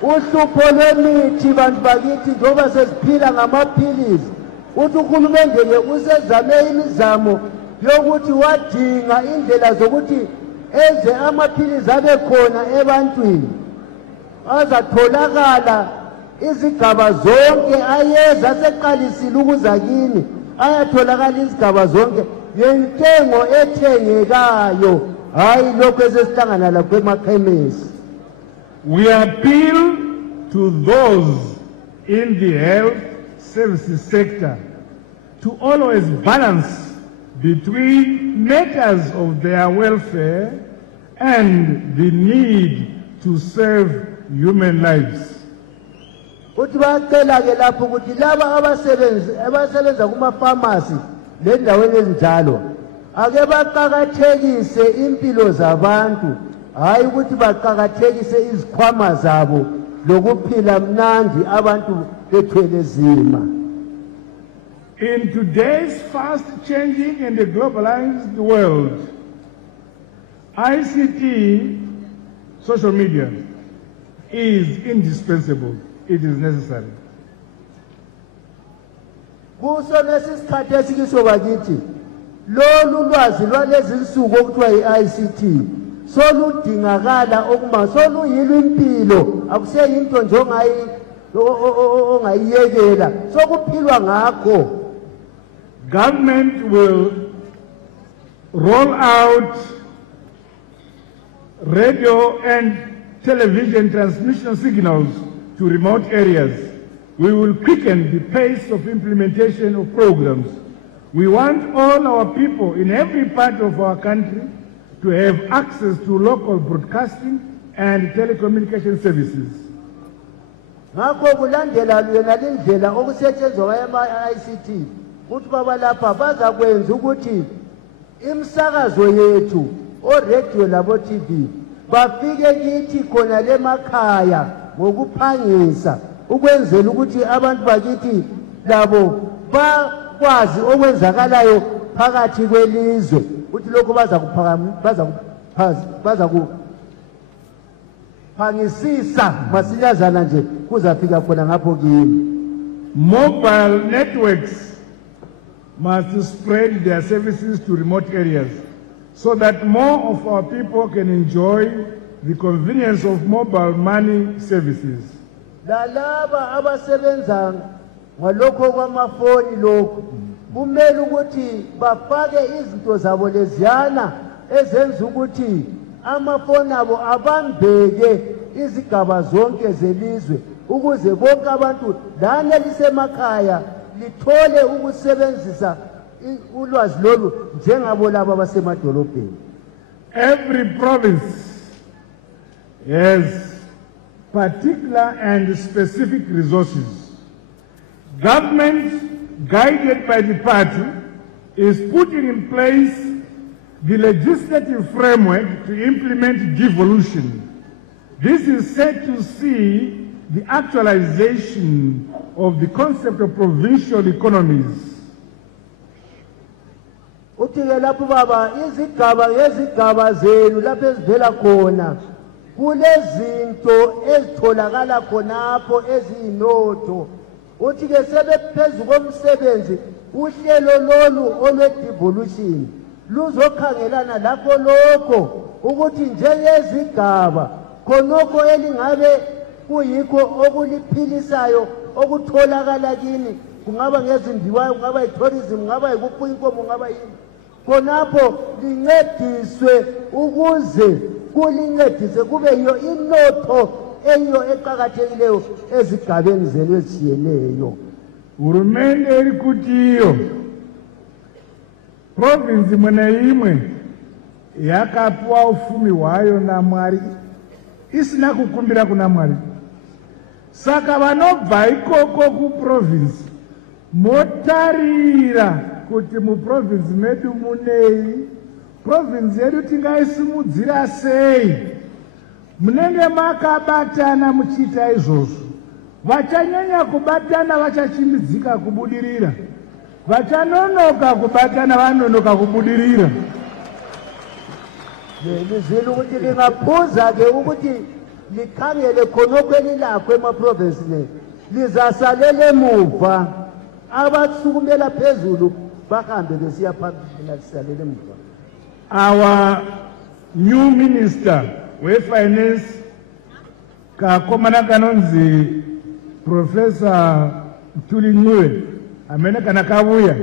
uhlupho lwemithi bantu bakithi njengoba sesiphila ngamaphilisi uthi uhulumende-ke usezame imizamo yokuthi wadinga indlela zokuthi enze amaphilisi abe khona ebantwini azatholakala izigaba zonke ayeza aseqalisile ukuza kini ayatholakala izigaba zonke ngentengo ethengekayo hayi lokho esesihlangana lapho emakhemesi. We appeal to those in the health services sector to always balance between matters of their welfare and the need to serve human lives. Uthi bacela-ke lapho ukuthi laba abasebenza kuma-pharmacy lendaweni ezinjalo ake baqakathekise impilo zabantu hayi ukuthi baqakathekise izikhwama zabo lokuphila mnandi abantu bethwele zima. In today's fast changing and globalized world, ICT, social media, is indispensable. It is necessary. Kuso nesisikhathi esikiso bakithi lolu lwazi lwalezi nsuku okuthiwa yi-ICT soludingakala okuma soluyilo impilo akuseyinto nje ongayiyekela sokuphilwa ngakho. Government will roll out radio and television transmission signals to remote areas. We will quicken the pace of implementation of programs. We want all our people in every part of our country to have access to local broadcasting and telecommunication services. Ngakho kulandela yona lendlela okusetshenzwa ngama-ICT uthi baba lapha bazakwenza ukuthi imsakazo yethu o-radio labo-TV bafike kithi khona lemakhaya ngokuphangisa ukwenzela ukuthi abantu bakithi labo bakwazi okwenzakalayo phakathi kwelizwe uthi lokho baza kuphangisisa masinyazana nje kuzafika khona ngapho kini. Mobile networks must spread their services to remote areas so that more of our people can enjoy the convenience of mobile money services. Lalaba abasebenza ngalokho kwamafoni lokho kumele ukuthi bafake izinto zabo leziyana ezenza ukuthi amafoni abo abambeke izigaba zonke zelizwe ukuze bonke abantu lana lisemakhaya lithole ukusebenzisa ulwazi lolu njengabo laba abasemadolobheni. Every province has particular and specific resources. Government, guided by the party, is putting in place the legislative framework to implement devolution. This is set to see the actualization of the concept of provincial economies. Uthi lapho baba izigaba ngezigaba zenu lapho ezivela khona kulezinto ezitholakala khonapho eziyinotho uthi ke sebephezulu komsebenzi uhlelo lolu olwe-devolution luzokhangelana lapho lokho ukuthi njengezigaba khonokho elingabe kuyikho okuliphilisayo okutholakala kini kungaba ngezimbiwayo kungaba yi-tourism kungaba yikufuya inkomo kungaba yini khonapho lincediswe ukuze kulincedise kube yiyo inotho eyiyo eqakathekileyo ezigabeni zenu ezishiyeneyo. Hurumende iri kuti iyo province imwe neimwe yakapuwa ufumi hwayo naMwari isina kukumbira kuna Mwari. Saka vanobva ikoko kuprovince motarira kuti muprovince medu munei province yedu tingaisimudzira sei munenge makabatana muchiita izvozvo. Vachanyanya kubatana vachachimbidzika kubudirira, vachanonoka kubatana vanonoka kubudirira. Lizwile ukuthi lingaphuza-ke ukuthi likhangele khonokho elilakho emaprovinsi le lizasalela emuva, abasukumela phezulu bahambe besiya phambili lisalele emuva. Our new minister we-finance kakomana kanonzi Professor Mthuli Ncube amene kana kabuya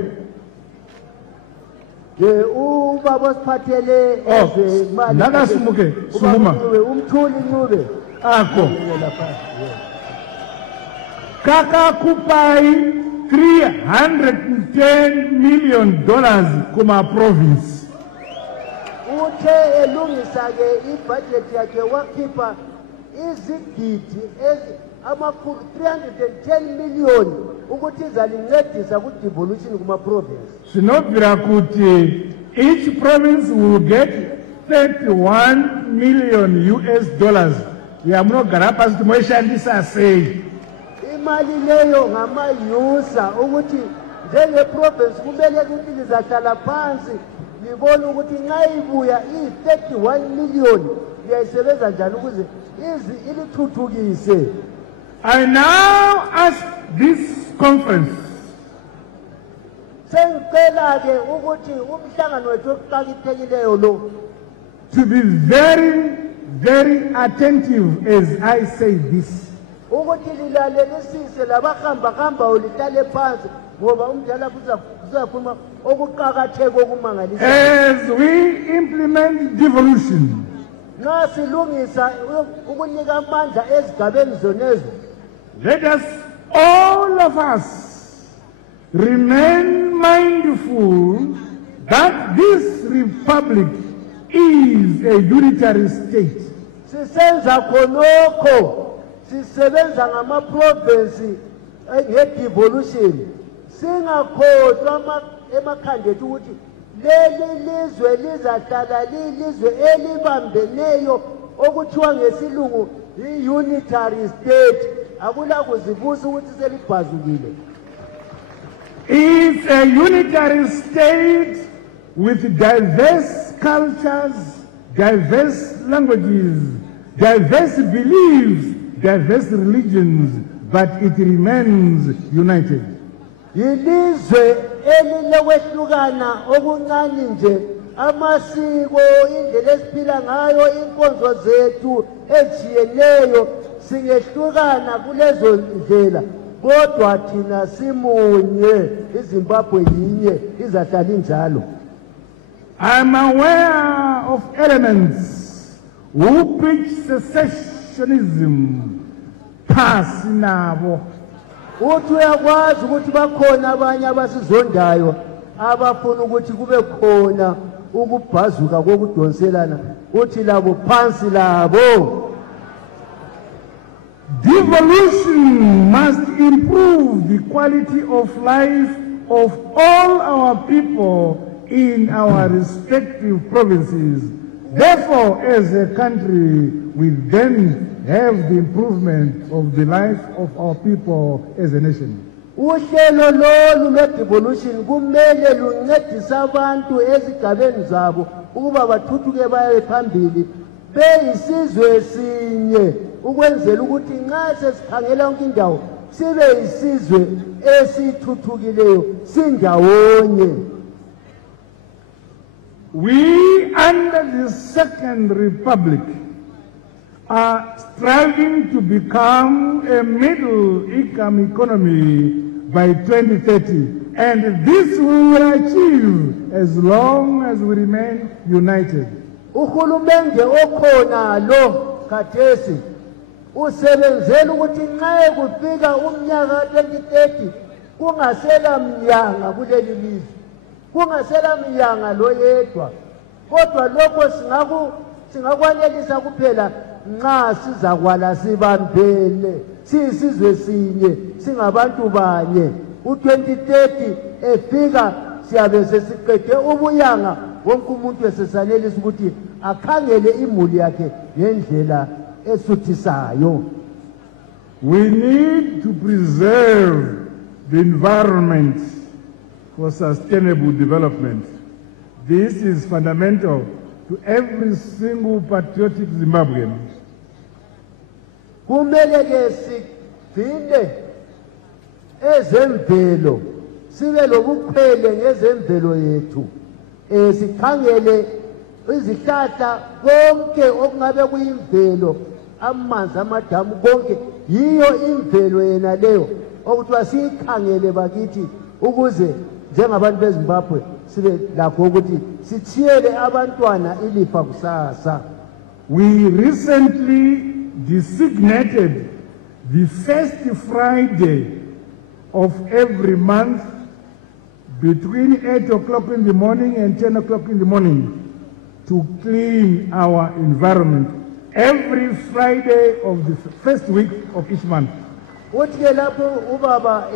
ubaba osiphathele ezemali nakasimuke sukuma uMthuli Ncube akho kakakupai $310 million kuma province. Uthe elungisa-ke ibudget yakhe wakhipha izigidi amakhulu 310 million ukuthi izalincedisa ku-devolution kuma-province. Sinobvira kuti each province will get $31 million US yamunogara pasi kuti moishandisa sei. Imali leyo ngamayusa ukuthi njenge-province kumele ukuthi lizahlala phansi libone ukuthi nxa ibuya iyi-31 million liyayisebenza njani ukuze ilithuthukise. I now ask this conference sengicela-ke ukuthi umhlangano wethu okuqakthekileyo lo to be very, very attentive as I say this. ukuthi lilalelisise labahamba ulihlale phansi ngoba umdala kuzaphuma okuqakatheke okumangalisa. As we implement devolution, nxa silungisa ukunika amandla ezigabeni zonezo, let us, all of us, remain mindful that this republic is a unitary state. sisenza khonokho sisebenza ngama-province nge-devolution, singakhohlwa emakhanda ethu ukuthi leli lizwe lizahlala lilizwe elibambeneyo okuthiwa ngesilungu i-unitary state. Akulakuzibusa ukuthi selibhazukile. It's a unitary state with diverse cultures, diverse languages, diverse beliefs, diverse religions, but it remains united. Yilizwe elilokwehlukana okuncane nje, amasiko, indlela esiphila ngayo, inkonzo zethu ejiyeneyo, singehlukana kulezo ndlela, kodwa thina simunye, iZimbabwe yinye, izahlala injalo. I'm aware of elements who preach secessionism phasi nabo. Uthi uyakwazi ukuthi bakhona abanye abasizondayo abafuna ukuthi kube khona ukubhazuka kokudonselana, uthi labo phansi labo. Devolution must improve the quality of life of all our people in our respective provinces. Therefore, as a country, we then have the improvement of the life of our people as a nation. Uhlelo lolu lwe-devolution kumele luncedise abantu ezigabeni zabo ukuba bathuthuke baye phambili beyisizwe esinye, ukwenzela ukuthi nxa sesikhangela yonke indawo sibe yisizwe esithuthukileyo sindawonye. We, under the Second Republic, are striving to become a middle-income economy by 2030, and this we will achieve as long as we remain united. Uhulumende okhona lo khathesi usebenzela ukuthi nxa kufika umnyaka 2030 kungasela mnyanga kuleli lizwe, kungasela mnyanga lo yedwa, kodwa lokho singakwanelisa kuphela nxa sizakwala sibambene siyisizwe sinye singabantu banye. U-2030 efika siyabe sesiqede ubuyanga wonke umuntu esesanelisa ukuthi akhangele imuli yakhe ngendlela esuthisayo. We need to preserve the environment for sustainable development. This is fundamental to every single patriotic Zimbabwean. Kumele ke sigcine ezemvelo sibe lobukhwele ngezemvelo yethu sikhangele izihlahla konke okungabe kuyimvelo amanzi amadamu konke yiyo imvelo yena leyo okuthiwa sikhangele bakithi ukuze njengabantu beZimbabwe sibe lakho ukuthi sithiyele abantwana ilifa kusasa. We recently designated the first Friday of every month between 8 o'clock in the morning and 10 o'clock in the morning to clean our environment every Friday of the first week of each month. Uthi lapho ubaba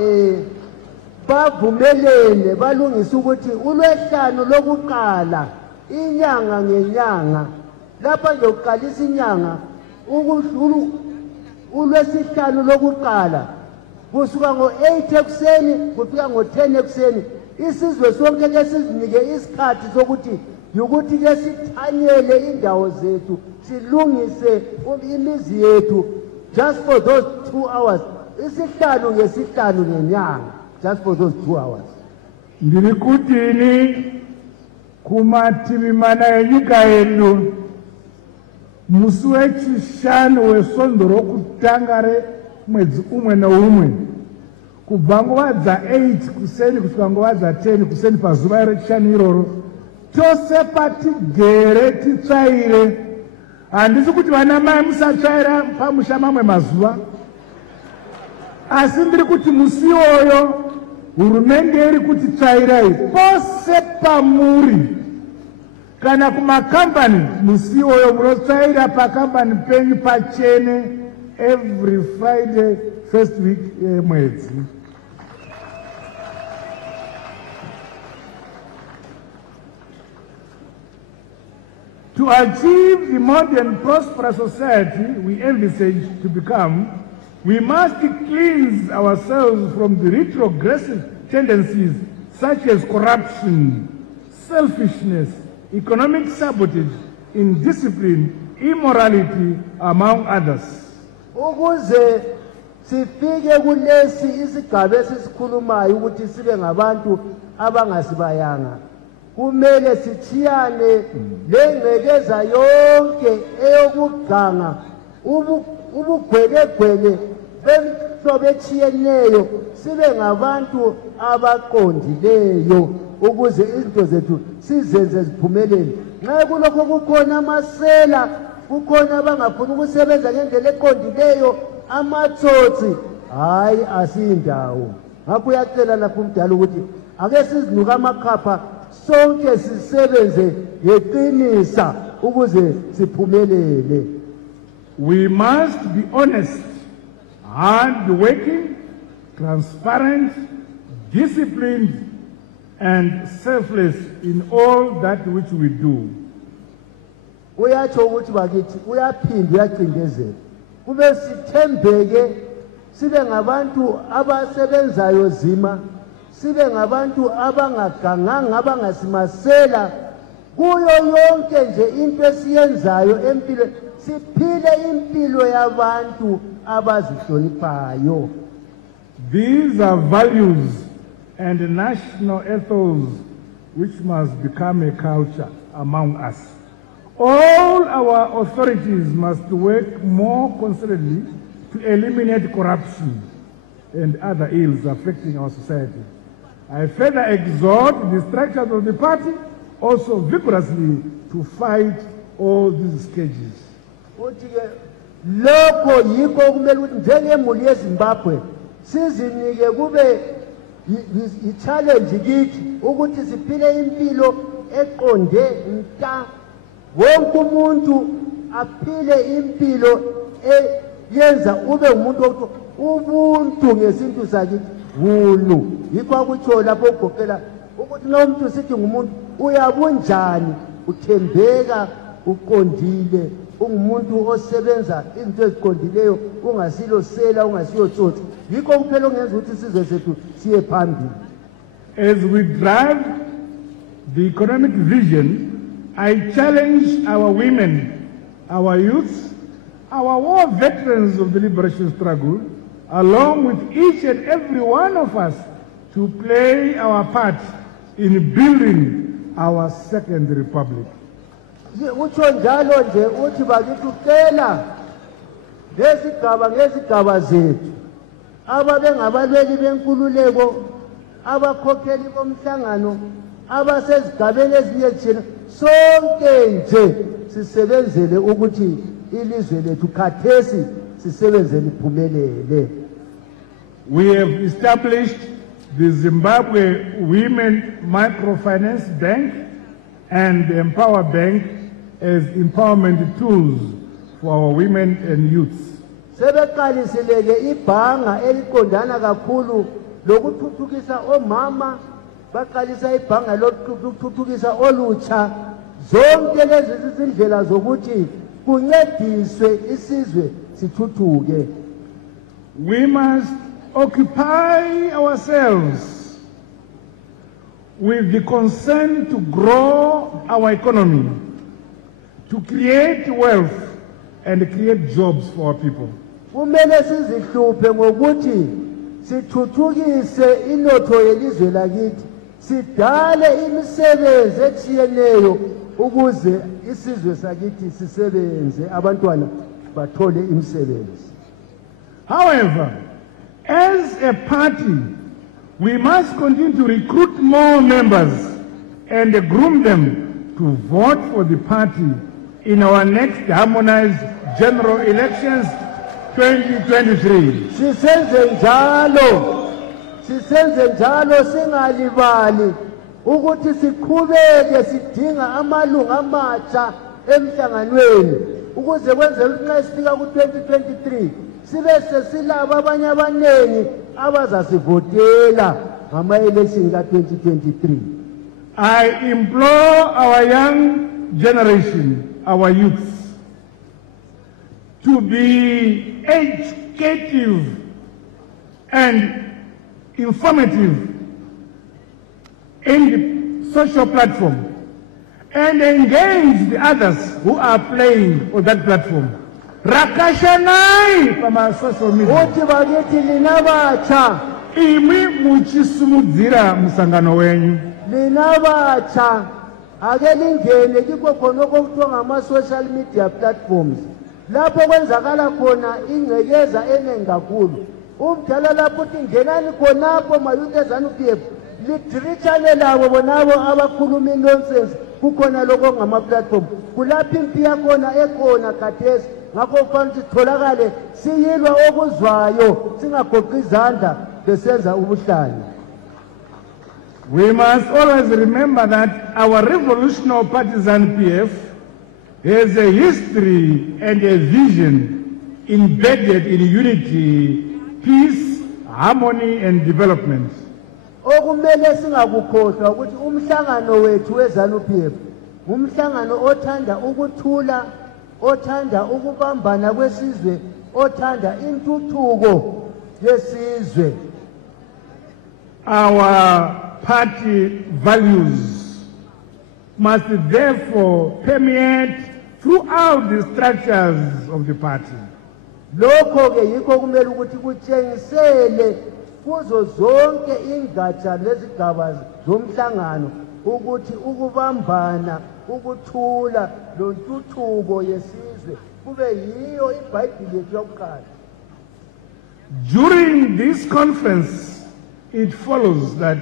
bavumelene balungisa ukuthi uLwesihlanu lokuqala inyanga ngenyanga lapha nje uqalisa inyanga uLwesihlanu lokuqala kusuka ngo8 ekuseni kufika ngo10 ekuseni isizwe sonke ke sizinike isikhathi sokuthi ukuthi ke sithanyele indawo zethu silungise imizi yethu just for those 2 hours isihlanu ngesihlanu ngenyanga just for those 2 hours. Ndikutini kumatimimana enyika yenu musi wechishanu wesondo rokutanga mwedzi umwe neumwe kubva nguva dza8 kuseni kusvika nguva dza10 kuseni pazuva rechishanu iroro tose patigere titsvaire. Handisi kuti vana mai musatsvaira pamusha mamwe mazuva, asi ndiri kuti musi iwoyo hurumende iri kuti tsvairai pose pamuri kana kumakambani. Musi iwoyo munotsvaira pakambani penyu pachene every Friday first week yemwedzi. To achieve the modern prosperous society we envisage to become, we must cleanse ourselves from the retrogressive tendencies such as corruption, selfishness, economic sabotage, indiscipline, immorality, among others. Ukuze sifike kulesi isigaba esisikhulumayo ukuthi sibe ngabantu abangasibayanga, kumele sithiyane lengcekeza yonke eyokuganga ubugwegegwele bemhlobo etshiyeneyo, sibe ngabantu abaqondileyo ukuze izinto zethu sizenze ziphumelele. Nxa kulokho kukhona amasela, kukhona abangafuni ukusebenza ngendlela eqondileyo, amatsotsi, hayi asindawo. Ngakho uyacela lapho umdala ukuthi ake sizinuka amakhapha sonke sisebenze ngeqinisa ukuze siphumelele. We must be honest, hard-working, transparent, disciplined, and selfless in all that which we do. Uyatsho ukuthi bakithi uyaphinda uyacindezela kube sithembeke, sibe ngabantu abasebenzayo zima, sibe ngabantu abangaganganga, abangasimasela kuyo yonke nje into esiyenzayo empilweni, siphile impilo yabantu abazihloniphayo. These are values and national ethos which must become a culture among us. All our authorities must work more concertedly to eliminate corruption and other ills affecting our society. I further exhort the structures of the party also vigorously to fight all these scourges. Lokho yikho kumele ukuthi njengemuli yeZimbabwe sizinike kube i-challenge kithi ukuthi siphile impilo eqonde nta, wonke umuntu aphile impilo yenza ube umuntu ukuthi ubuntu ngesintu sakithi hulu. Yikho akutsho lapho ugoqela ukuthi nomuntu sithi ngumuntu uyabunjani uthembeka uqondile ungumuntu osebenza izinto eziqondileyo ungasilo sela ungasiyo tsotsi yikho kuphela ongenza ukuthi sizwe sethu siye phambili. As we drive the economic vision, I challenge our women, our youths, our war veterans of the liberation struggle, along with each and every one of us, to play our part in building our second republic. Utsho njalo nje uthi bakithi ucela ngezigaba ngezigaba zethu ababengabalweli benkululeko abakhokheli bomhlangano abasezigabeni ezinye ezithile sonke nje sisebenzele ukuthi ilizwe lethu khathesi sisebenzele iphumelele. We have established the Zimbabwe Women Microfinance Bank and the Empower Bank as empowerment tools for our women and youths. Sebeqalisileke ibhanga eliqondana kakhulu lokuthuthukisa omama baqalisa ibhanga lokuthuthukisa olutsha zonke lezi izindlela zokuthi kuncediswe isizwe sithuthuke. We must occupy ourselves with the concern to grow our economy, to create wealth and create jobs for our people. Kumele sizihluphe ngokuthi sithuthukise inotho yelizwe lakithi sidale imisebenzi etshiyeneyo ukuze isizwe sakithi sisebenze abantwana bathole imisebenzi. However, as a party, we must continue to recruit more members and groom them to vote for the party in our next harmonized general elections 2023. Sisenze njalo singalibali ukuthi siqhubeke sidinga amalunga amatsha emhlanganweni ukuze kwenzele ukuthi nxa sifika ku-2023 sibe sesilaba abanye abanengi abazasivotela ngama-election ka-2023. I implore our young generation, our youths, to be educative and informative in the social platform and engage the others who are playing on that platform. Rakashanai from our social media. Uthi bakithi linabatsha Imi muchisumudzira musangano wenyu. Linabatsha ake lingene kikho khona okuthiwa ngama-social media platforms lapho kwenzakala khona ingcekeza eningi kakhulu. Umdala lapho uthi ngenani khonapho mayouth eZANU-PF lidirishane labo bonabo abakhuluma nonsense kukhona lokho ngama-platform kulapho impi yakhona ekhona khathesi ngakho kufanele ukuthi sitholakale siyilwa okuzwayo singagoqi izandla besenza ubuhlali. We must always remember that our revolutionary party ZANU-PF has a history and a vision embedded in unity, peace, harmony and development. Okumele singakukhohlwa ukuthi umhlangano wethu weZANU-PF umhlangano othanda ukuthula othanda ukubambana kwesizwe othanda intuthuko yesizwe. Our party values must therefore permeate throughout the structures of the party. Lokho ke yikho kumele ukuthi kutshengisele kuzo zonke ingatsha lezigaba zomhlangano ukuthi ukubambana ukuthula lontuthuko yesizwe kube yiyo iBhayibheli yethu yokuqala. During this conference, it follows that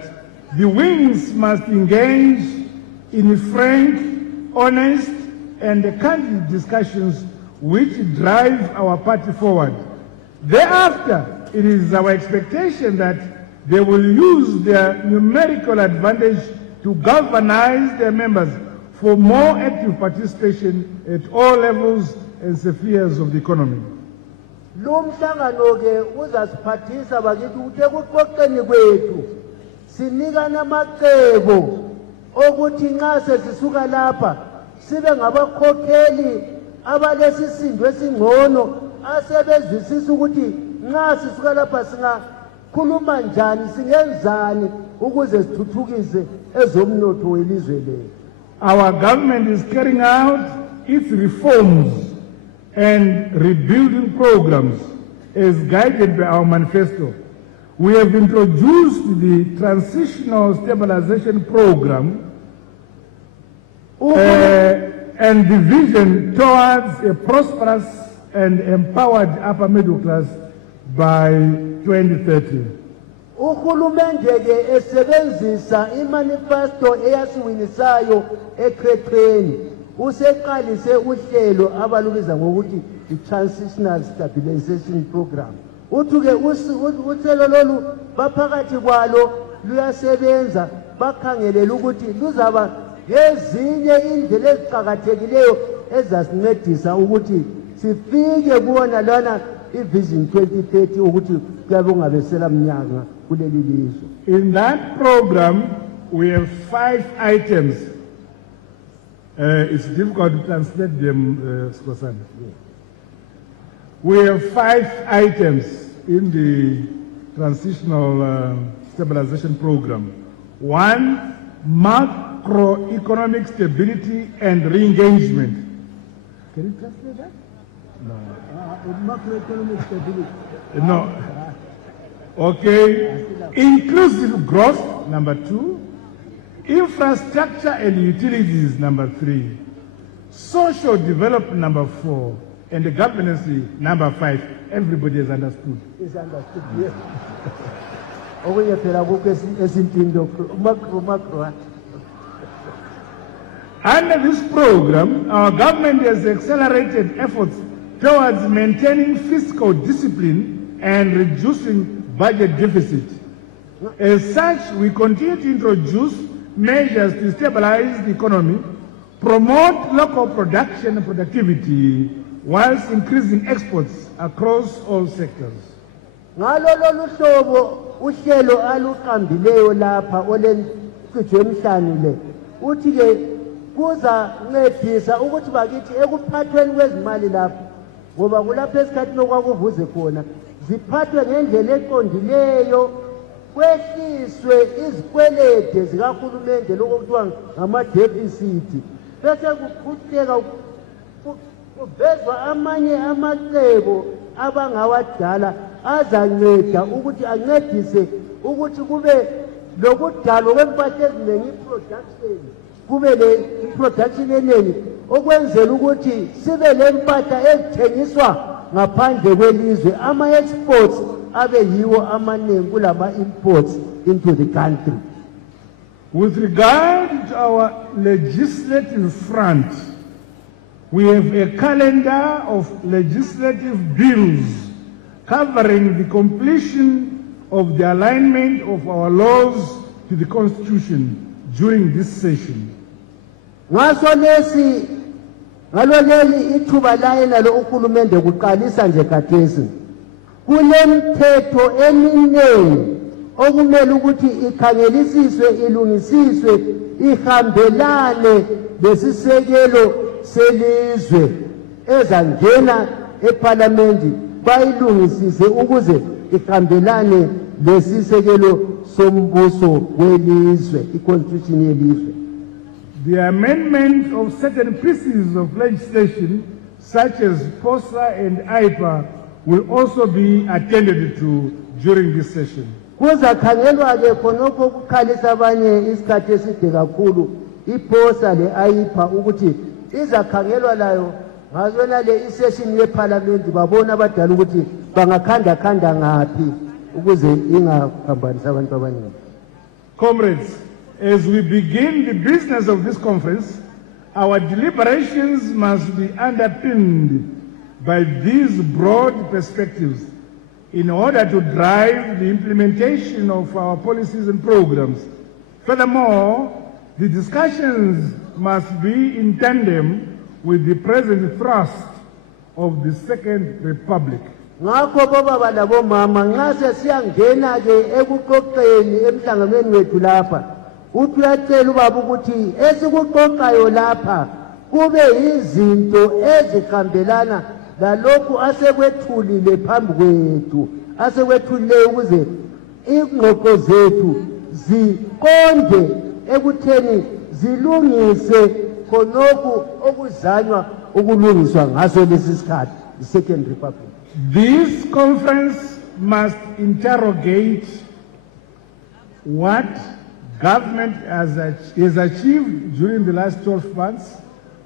the wings must engage in frank, honest, and candid discussions which drive our party forward. Thereafter, it is our expectation that they will use their numerical advantage to galvanize their members for more active participation at all levels and spheres of the economy. Lo mhlangano ke uzasiphathisa bakithi ukuthi ekuqoqeni kwethu sinika namacebo ukuthi nxa sesisuka lapha sibe ngabakhokheli abalesisindo esingcono asebezwisisa ukuthi nxa sisuka lapha singakhuluma njani singenzani ukuze sithuthukise ezomnotho welizwe lethu. Our government is carrying out its reforms and rebuilding programs as guided by our manifesto. We have introduced the Transitional Stabilization Program and the vision towards a prosperous and empowered upper middle class by 2030. Uhulumende ke esebenzisa imanifesto eyasiwinisayo eKhethweni useqalise uhlelo abalubiza ngokuthi i-Transitional Stabilization Program. Uthuke uhlelo lolu baphakathi kwalo luyasebenza bakhangelela ukuthi luzaba ngezinye indlela eziqhakathekileyo ezasincedisa ukuthi sifike kuona lana ivision 2030 ukuthi kuyabe kungabesela mnyaka kuleli lizwe. In that program we have 5 items. It's difficult to translate them, Skosana. We have 5 items in the Transitional Stabilization Program. 1, macroeconomic stability and re-engagement. Can you translate that? No. Macroeconomic stability. No. Okay. Inclusive growth, number 2. Infrastructure and utilities, number 3. Social development, number 4. And the governance, number 5. Everybody has understood. Is understood, yes. Under this program, our government has accelerated efforts towards maintaining fiscal discipline and reducing budget deficit. As such, we continue to introduce measures to stabilize the economy, promote local production and productivity, whilst increasing exports across all sectors. Ngalolu hlobo uhlelo aluqambileyo lapha olenkcijwe emhlanu le uthi ke kuza ncedisa ukuthi bakithi ekuphathweni kwezimali lapha ngoba kulapha esikhathini okwakuvuze khona ziphathwe ngendlela eqondileyo kwehliswe izikwelede zikahulumende lokuthiwa ngama-deficit bese kuqhubeka kuvezwa amanye amacebo abangawadala azanceda ukuthi ancedise ukuthi kube lokudalwa kwempahla eziningi i-production kube le-production eningi okwenzela ukuthi sibe lempahla ezithengiswa ngaphandle kwelizwe ama-exports abe yiwo amaningi kulama-imports into the country. With regard to our legislative front, we have a calendar of legislative bills covering the completion of the alignment of our laws to the Constitution during this session. Ngaso lesi ngaloleli ithuba layena lo uhulumende kuqalisa nje khathesi kulemthetho eminengi okumele ukuthi ikhangelisiswe ilungisiswe ihambelane lesisekelo selizwe ezangena eParliament bayilungisise ukuze ihambelane lesisekelo sombuso welizwe iconstitution yelizwe. The amendment of certain pieces of legislation such as POSA and IPA will also be attended to during this session. Kuzakhangelwa ke khonokho ukukhalisa abanye isikhathi eside kakhulu iPOSA le-IPA ukuthi izakhangelwa layo ngazona le isession yeParliament babona abadala ukuthi bangakhanda ngaphi ukuze ingaphambanisa abantu abaningi. Comrades, as we begin the business of this conference, our deliberations must be underpinned by these broad perspectives in order to drive the implementation of our policies and programs. Furthermore, the discussions must be in tandem with the present thrust of the Second Republic. ngakho bobaba labomama nxa sesiyangena ke ekuqoqeni emhlanganweni wethu lapha uthi uyacela ubaba ukuthi esikuqoqayo lapha kube izinto ezihambelana lalokhu asekwethulile phambi kwethu asekwethulile ukuze ingqoqo zethu ziqonde ekutheni zilungise khonokhu okuzanywa ukulungiswa ngaso lesi sikhathi i-Second Republic. This conference must interrogate what government has achieved during the last 12 months,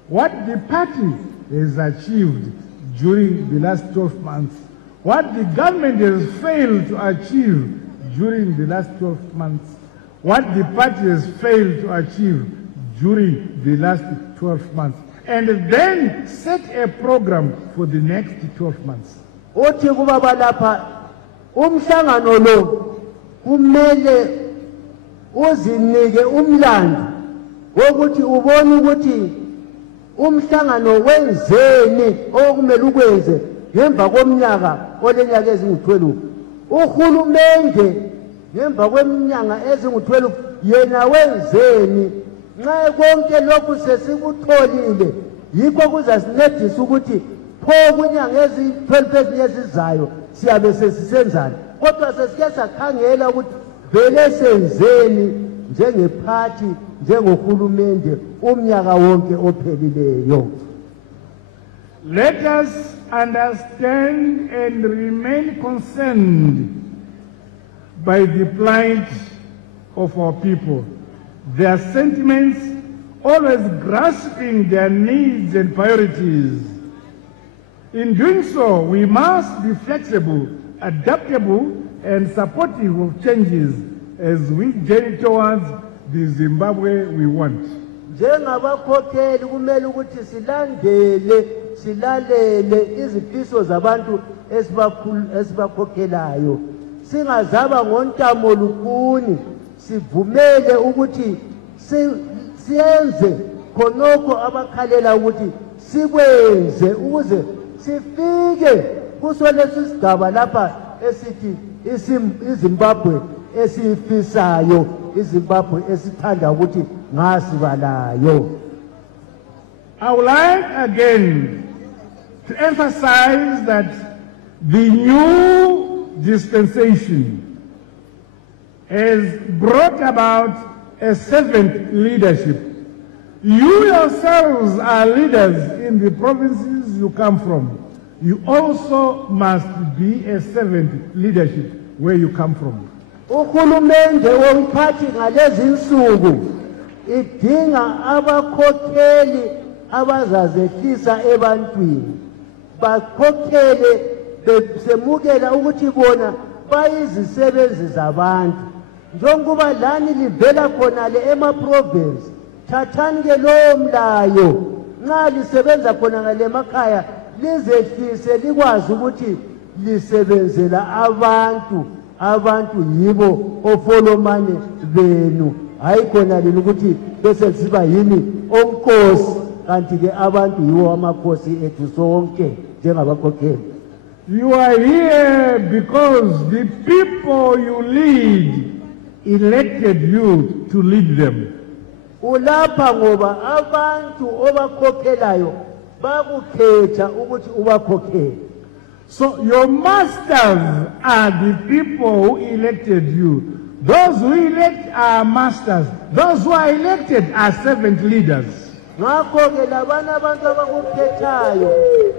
what the party has achieved during the last 12 months, what the government has failed to achieve during the last 12 months, what the party has failed to achieve during the last 12 months, and then set a program for the next 12 months. Othi kubaba lapha umhlangano lo kumele uzinike umlando wokuthi ubone ukuthi umhlangano wenzeni okumele ukwenze ngemva komnyaka olenyaka ezingu-12 uhulumende ngemva kweminyaka ezingu-12 yena wenzeni nxa konke lokhu sesikutholile yikho kuzasincedisa ukuthi pho kwinyanga ezi-12 ezinye ezizayo siyabe sesisenzani kodwa sesike sakhangela ukuthi vele senzeni njengephathi njengohulumende umnyaka wonke ophelileyo. Let us understand and remain concerned by the plight of our people, their sentiments, always grasping their needs and priorities. In doing so, we must be flexible, adaptable, and supportive of changes as we journey towards the Zimbabwe we want. Njengabakhokheli kumele ukuthi silalele izifiso zabantu esibakhokhelayo singazaba ngontamo lukuni sivumele ukuthi siyenze khonokho abakhalela ukuthi sikwenze ukuze sifike kuso lesi sigaba lapha esithi iZimbabwe esifisayo iZimbabwe esithanda ukuthi ngasibalayo. I would like again to emphasize that the new dispensation has brought about a servant leadership. You yourselves are leaders in the provinces you come from. You also must be a servant leadership where you come from. Uhulumende womphathi ngalezi insuku idinga abakhokheli abazazehlisa ebantwini bakhokhele besemukela ukuthi bona bayizisebenzi zabantu njengoba lani livela khonale ema-province thathani ke lowo mlayo nxa lisebenza khona ngale makhaya lizehlise likwazi ukuthi lisebenzela abantu yibo ofolomane benu hayi khona lini ukuthi bese siba yini omkhosi kanti ke abantu yiwo amakhosi ethu sonke njengabakhokheli. You are here because the people you lead elected you to lead them. Ulapha ngoba abantu obakhokhelayo bakukhetha ukuthi ubakhokhele. So your masters are the people who elected you. Those who elect are masters. Those who are elected are servant leaders. Ngakho ke labana abantu abakukhethayo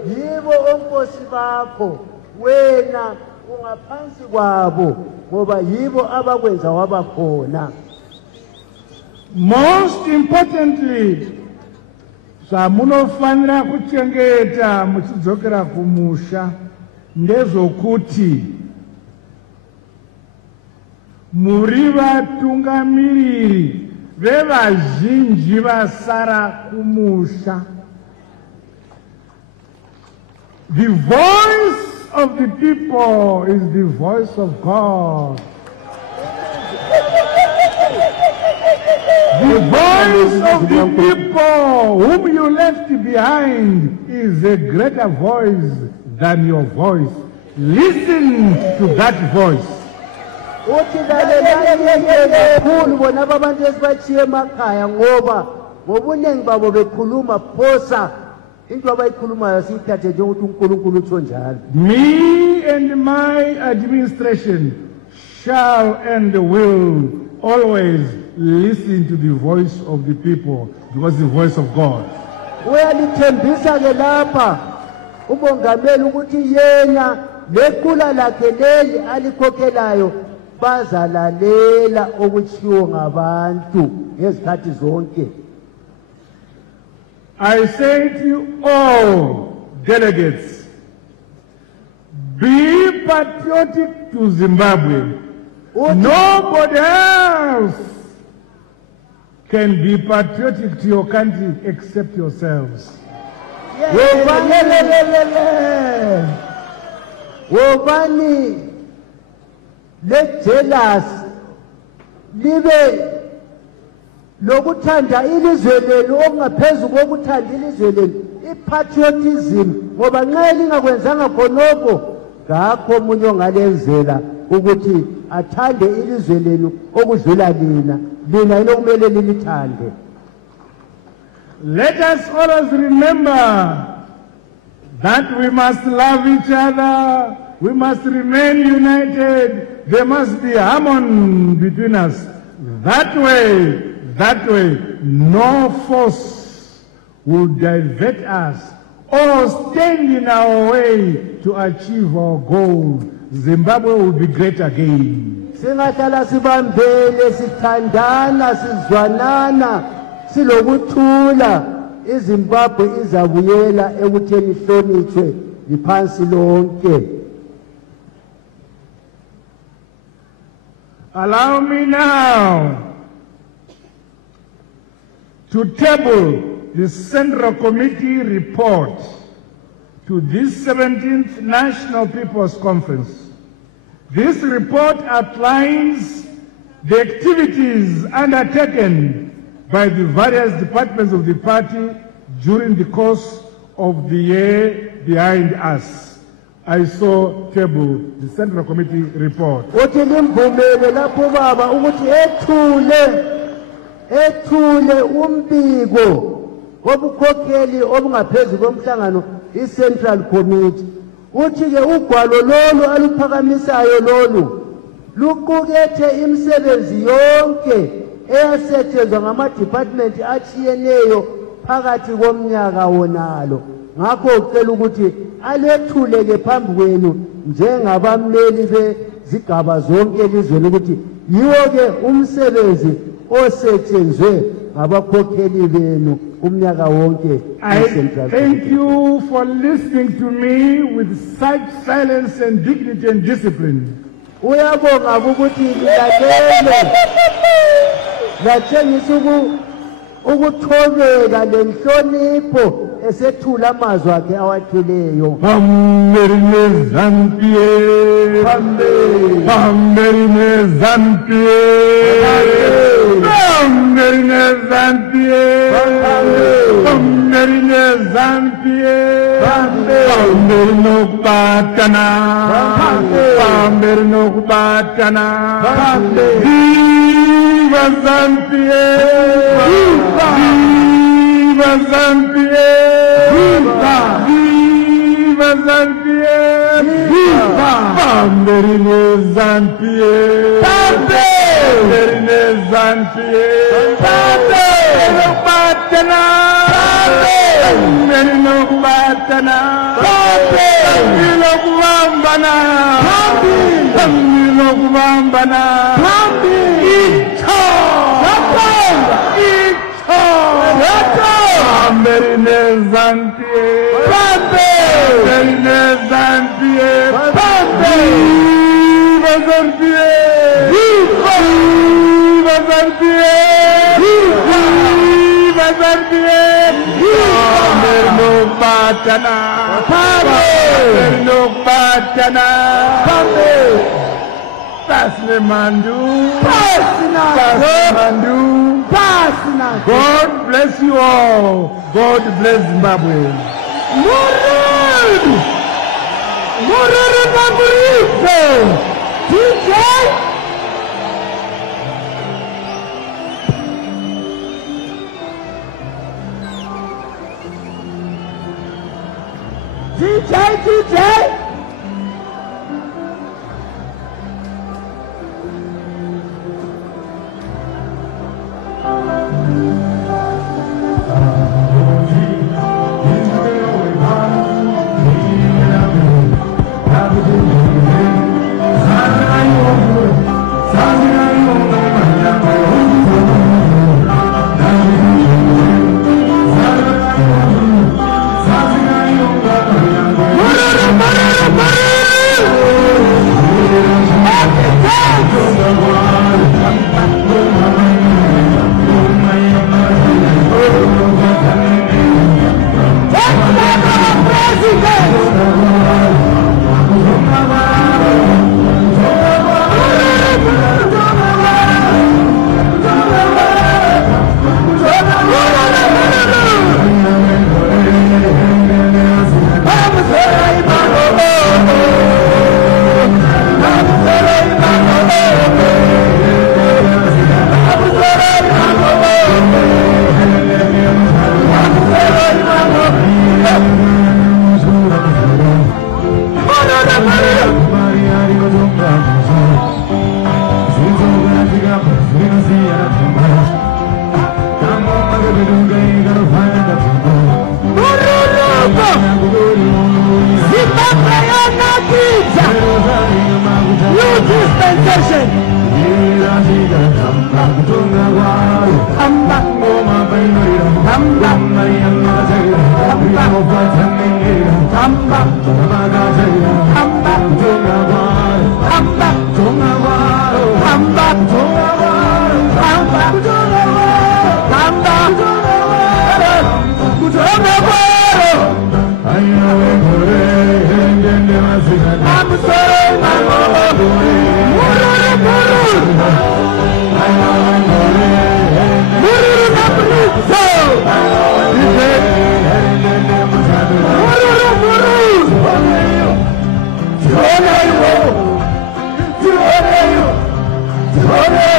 yibo onkosi bakho wena ungaphansi kwabo ngoba yibo abakwenza wabakhona. Most importantly, samunofanira kuchengeta muchidzokera kumusha ndezokuti muri vatungamiriri vevazhinji vasara kumusha. The voice of the people is the voice of God. The voice of the people whom you left behind is a greater voice than your voice. Listen to that voice. uthi lalelani kakhulu bona abantu esibachiye emakhaya ngoba ngobuningi babo bekhuluma phosa into abayikhulumayo siyithathe njengokuthi uNkulunkulu utsho njalo. Me and my administration shall and will always listen to the voice of the people, because the voice of God. Uyalithembisa ke lapha umongameli ukuthi yena lequla lakhe leli alikhokhelayo bazalalela okuchiwo ngabantu ngezikhathi zonke. I say to you all delegates, be patriotic to Zimbabwe. Nobody else can be patriotic to your country except yourselves. Wobani le jealous libe lokuthanda ilizwe lenu okungaphezulu kokuthanda ilizwe lenu ipatriotism ngoba nxa lingakwenzanga khonokho ngakho omunye ongalenzela ukuthi athande ilizwe lenu okudlula lina yilo kumele lilithande. Let us always remember that we must love each other, we must remain united, there must be harmony between us. That way, no force will divert us or stand in our way to achieve our goal. Zimbabwe will be great again. Singahlala sibambele sithandana sizwanana silokuthula iZimbabwe izabuyela ekutheni ihlonitshwe iphansi lonke. Allow me now to table the Central Committee report to this 17th National People's Conference. This report outlines the activities undertaken by the various departments of the party during the course of the year behind us. I saw table the Central Committee report. Ethule umbiko wobukhokheli obungaphezulu komhlangano iCentral Committee uthi ke ugwalo lolu aluphakamisayo lolu luqukethe imisebenzi yonke eyasetshenzwa ngama-department achiyeneyo phakathi komnyaka wonalo. Ngakho ucela ukuthi alethuleke phambi kwenu njengabameli bezigaba zonke elizweni ukuthi yiwo ke umsebenzi osetshenzwe ngabakhokheli benu umnyaka wonke. I thank you for listening to me with such silence and dignity and discipline. Uyabonga ukuthi lilalele latshengisa ukuthobeka lenhlonipho esethula amazwi akhe awathuleyo. Pamberine Zanu-PF, Pamberine Zanu-PF, Pamberine Zanu-PF, Pamberine Zanu-PF, Pamberine Okubatana, Pamberine Okubatana, Viva Zanu-PF, Viva Zanu-PF, Viva Zanu-PF, Viva Pamberine Zanu-PF, Pamberine Zanu-PF, Pamberine Okubatana, Pamberine Okubatana, Pamberine Okubambana, Pamberine Okubambana, Pamberine Zanu-PF, Pamberine Zanu-PF, Viva Zanu-PF, Viva Zanu-PF, Viva Zanu-PF, Pamberine Okubatana, Pamberine Okubatana, Pasne Mandu, God bless you all. God bless Zimbabwe. Mururu Maburizo. DJ. DJ.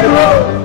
Tornado!